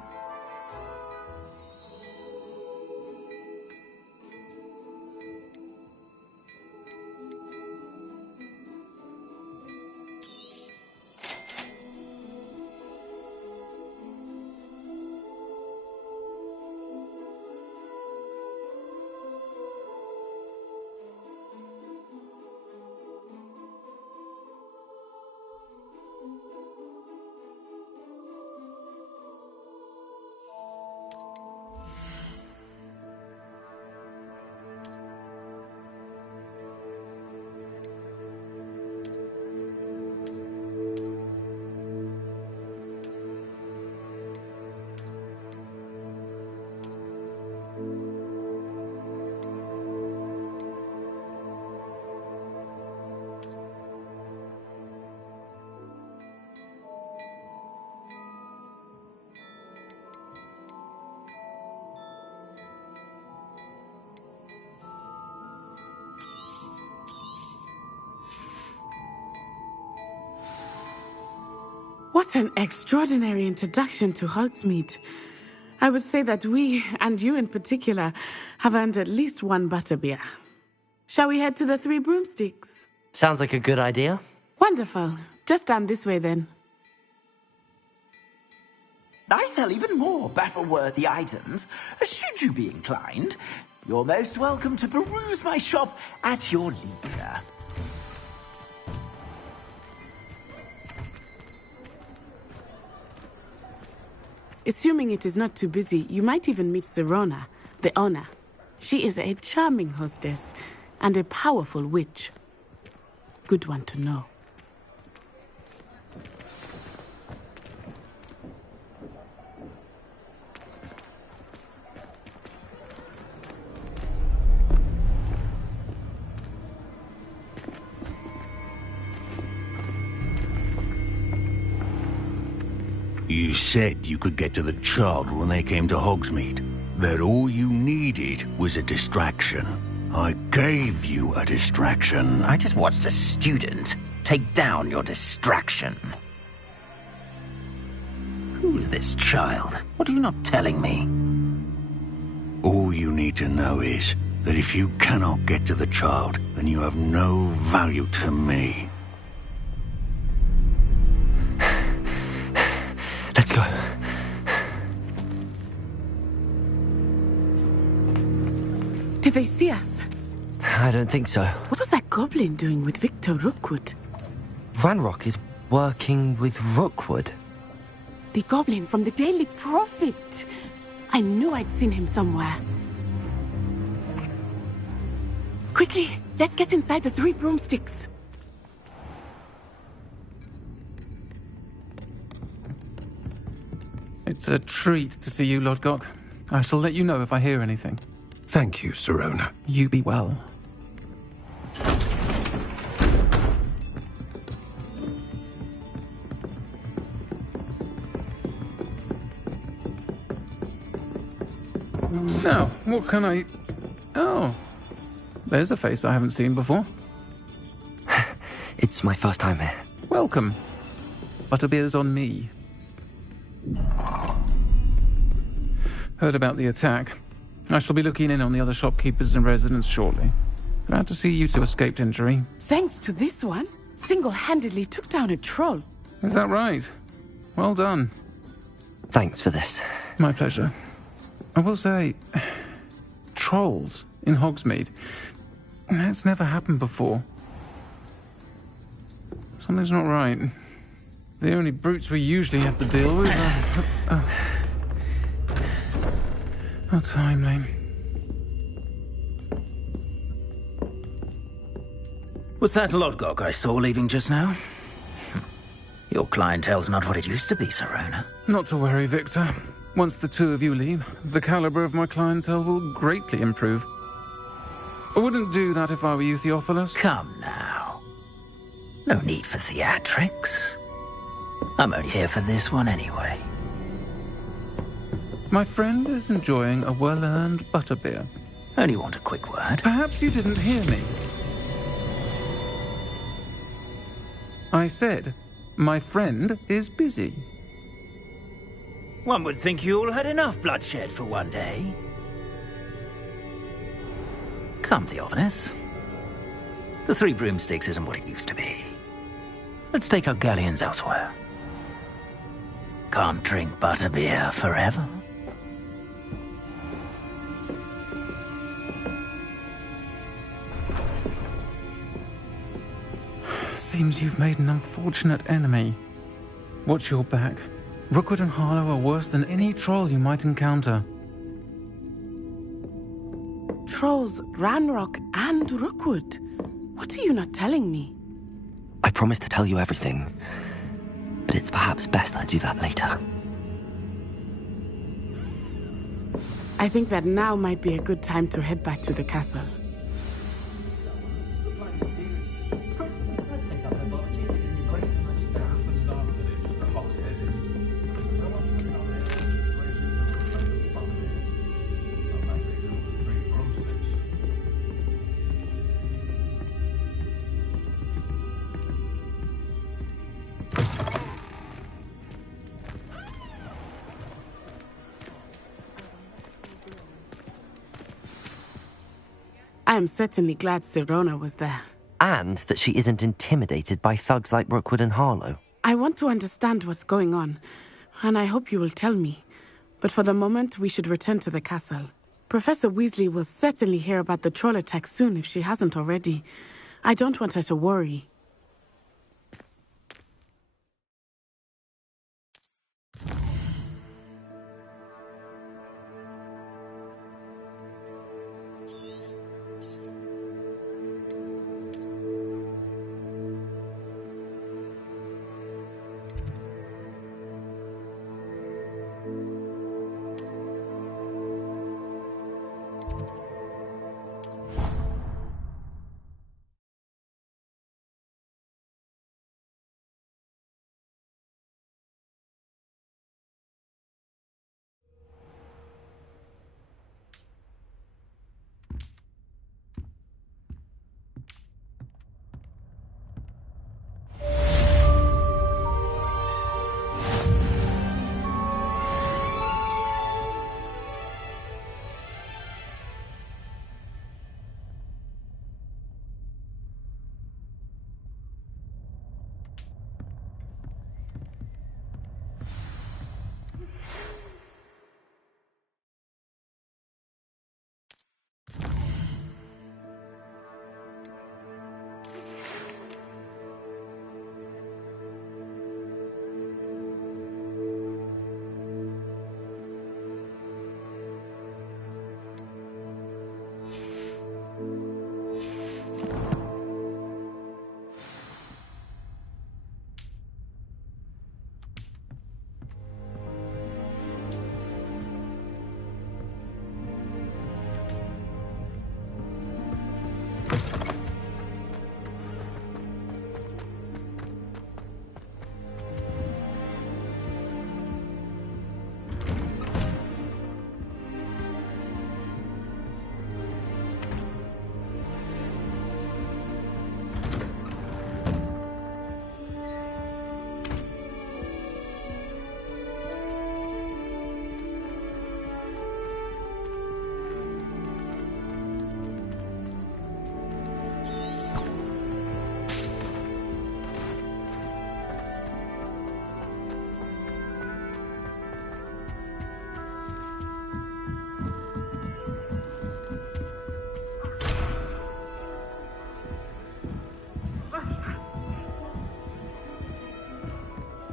What an extraordinary introduction to Hogsmeade. I would say that we, and you in particular, have earned at least one butterbeer. Shall we head to the Three Broomsticks? Sounds like a good idea. Wonderful. Just down this way then. I sell even more battle-worthy items, should you be inclined. You're most welcome to peruse my shop at your leisure. Assuming it is not too busy, you might even meet Sirona, the owner. She is a charming hostess and a powerful witch. Good one to know. You said you could get to the child when they came to Hogsmeade. That all you needed was a distraction. I gave you a distraction. I just watched a student take down your distraction. Who's this child? What are you not telling me? All you need to know is that if you cannot get to the child, then you have no value to me. Let's go. Did they see us? I don't think so. What was that goblin doing with Victor Rookwood? Ranrock is working with Rookwood. The goblin from the Daily Prophet. I knew I'd seen him somewhere. Quickly, let's get inside the Three Broomsticks. It's a treat to see you, Lodgok. I shall let you know if I hear anything. Thank you, Sirona. You be well. Now, what can I... Oh, there's a face I haven't seen before. It's my first time here. Welcome. Butterbeer's on me. Heard about the attack. I shall be looking in on the other shopkeepers and residents shortly. Glad to see you two escaped injury. Thanks to this one, single-handedly took down a troll. Is that right? Well done. Thanks for this. My pleasure. I will say, trolls in Hogsmeade. That's never happened before. Something's not right. The only brutes we usually have to deal with are... How timely. Was that Lodgok I saw leaving just now? Your clientele's not what it used to be, Sirona. Not to worry, Victor. Once the two of you leave, the caliber of my clientele will greatly improve. I wouldn't do that if I were you, Theophilus. Come now. No need for theatrics. I'm only here for this one anyway. My friend is enjoying a well-earned butterbeer. Only want a quick word. Perhaps you didn't hear me. I said, my friend is busy. One would think you all had enough bloodshed for one day. Come, Theophilus. The Three Broomsticks isn't what it used to be. Let's take our galleons elsewhere. Can't drink butterbeer forever. Seems you've made an unfortunate enemy. Watch your back. Rookwood and Harlow are worse than any troll you might encounter. Trolls, Ranrock, and Rookwood. What are you not telling me? I promised to tell you everything, but it's perhaps best I do that later. I think that now might be a good time to head back to the castle. I am certainly glad Sirona was there. And that she isn't intimidated by thugs like Rookwood and Harlow. I want to understand what's going on, and I hope you will tell me. But for the moment, we should return to the castle. Professor Weasley will certainly hear about the troll attack soon if she hasn't already. I don't want her to worry.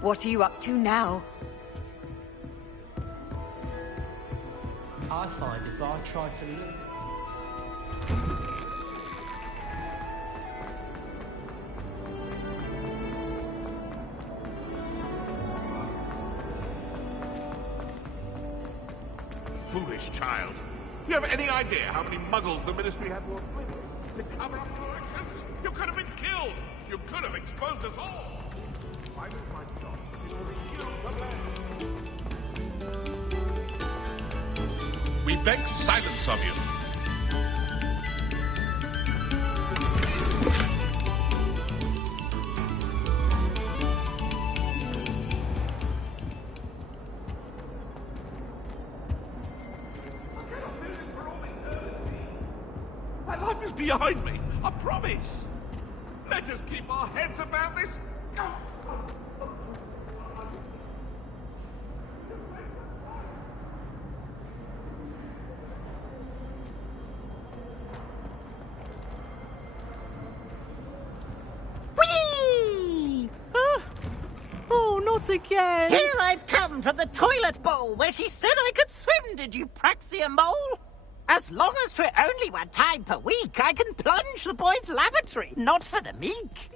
What are you up to now? I find if I try to look... Foolish child. Do you have any idea how many muggles the Ministry had lost with? To cover up your actions? You could have been killed! You could have exposed us all! Why does my job? beg silence of you. My life is behind me, I promise. Let us keep our heads about this. Whee! Oh, not again. Here I've come from the toilet bowl where she said I could swim, did you praxia mole? As long as 'twere only one time per week, I can plunge the boys' lavatory, not for the meek.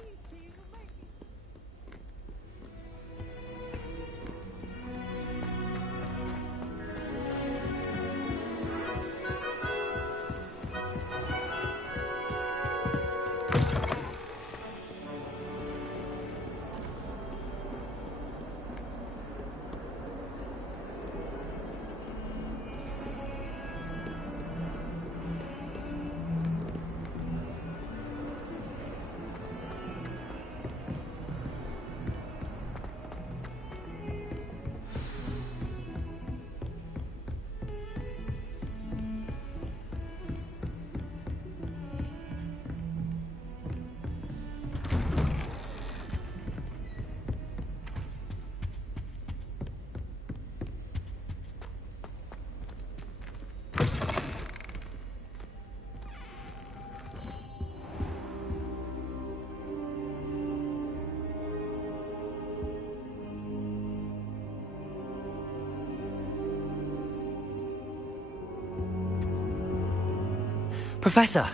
Professor,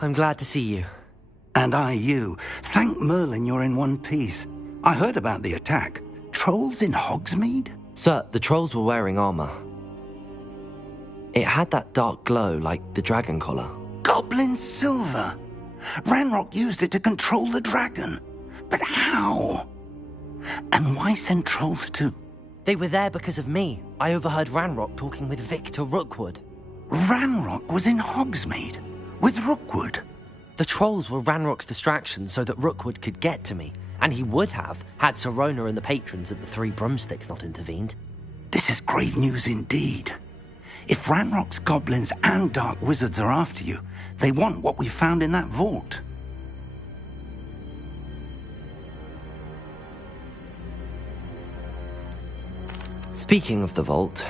I'm glad to see you. And I you. Thank Merlin you're in one piece. I heard about the attack. Trolls in Hogsmeade? Sir, the trolls were wearing armor. It had that dark glow like the dragon collar. Goblin silver! Ranrock used it to control the dragon. But how? And why send trolls too? They were there because of me. I overheard Ranrock talking with Victor Rookwood. Ranrock was in Hogsmeade? With Rookwood? The trolls were Ranrock's distraction so that Rookwood could get to me. And he would have, had Sirona and the patrons at the Three Broomsticks not intervened. This is grave news indeed. If Ranrock's goblins and dark wizards are after you, they want what we found in that vault. Speaking of the vault,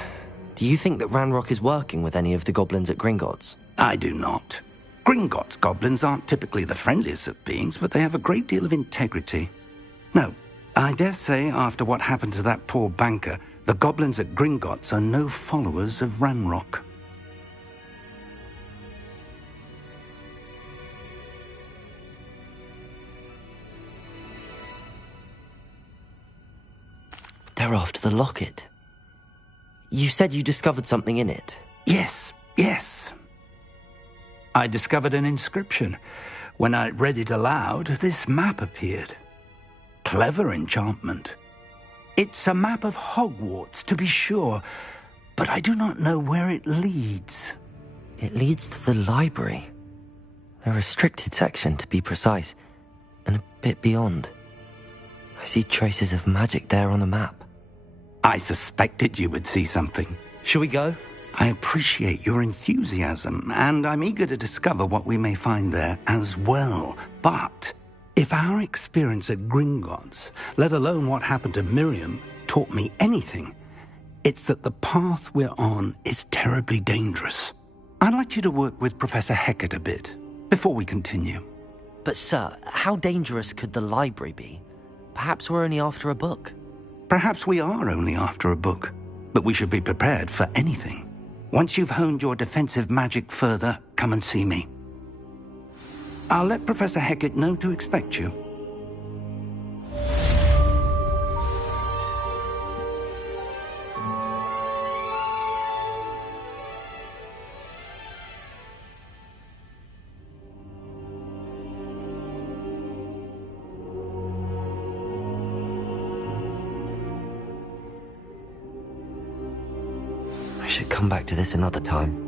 do you think that Ranrock is working with any of the goblins at Gringotts? I do not. Gringotts goblins aren't typically the friendliest of beings, but they have a great deal of integrity. No, I dare say after what happened to that poor banker, the goblins at Gringotts are no followers of Ranrock. They're after the locket. You said you discovered something in it. Yes. I discovered an inscription. When I read it aloud, this map appeared. Clever enchantment. It's a map of Hogwarts, to be sure, but I do not know where it leads. It leads to the library. The restricted section, to be precise, and a bit beyond. I see traces of magic there on the map. I suspected you would see something. Shall we go? I appreciate your enthusiasm, and I'm eager to discover what we may find there as well. But if our experience at Gringotts, let alone what happened to Miriam, taught me anything, it's that the path we're on is terribly dangerous. I'd like you to work with Professor Hecat a bit before we continue. But sir, how dangerous could the library be? Perhaps we're only after a book. Perhaps we are only after a book, but we should be prepared for anything. Once you've honed your defensive magic further, come and see me. I'll let Professor Hecat know to expect you. I should come back to this another time.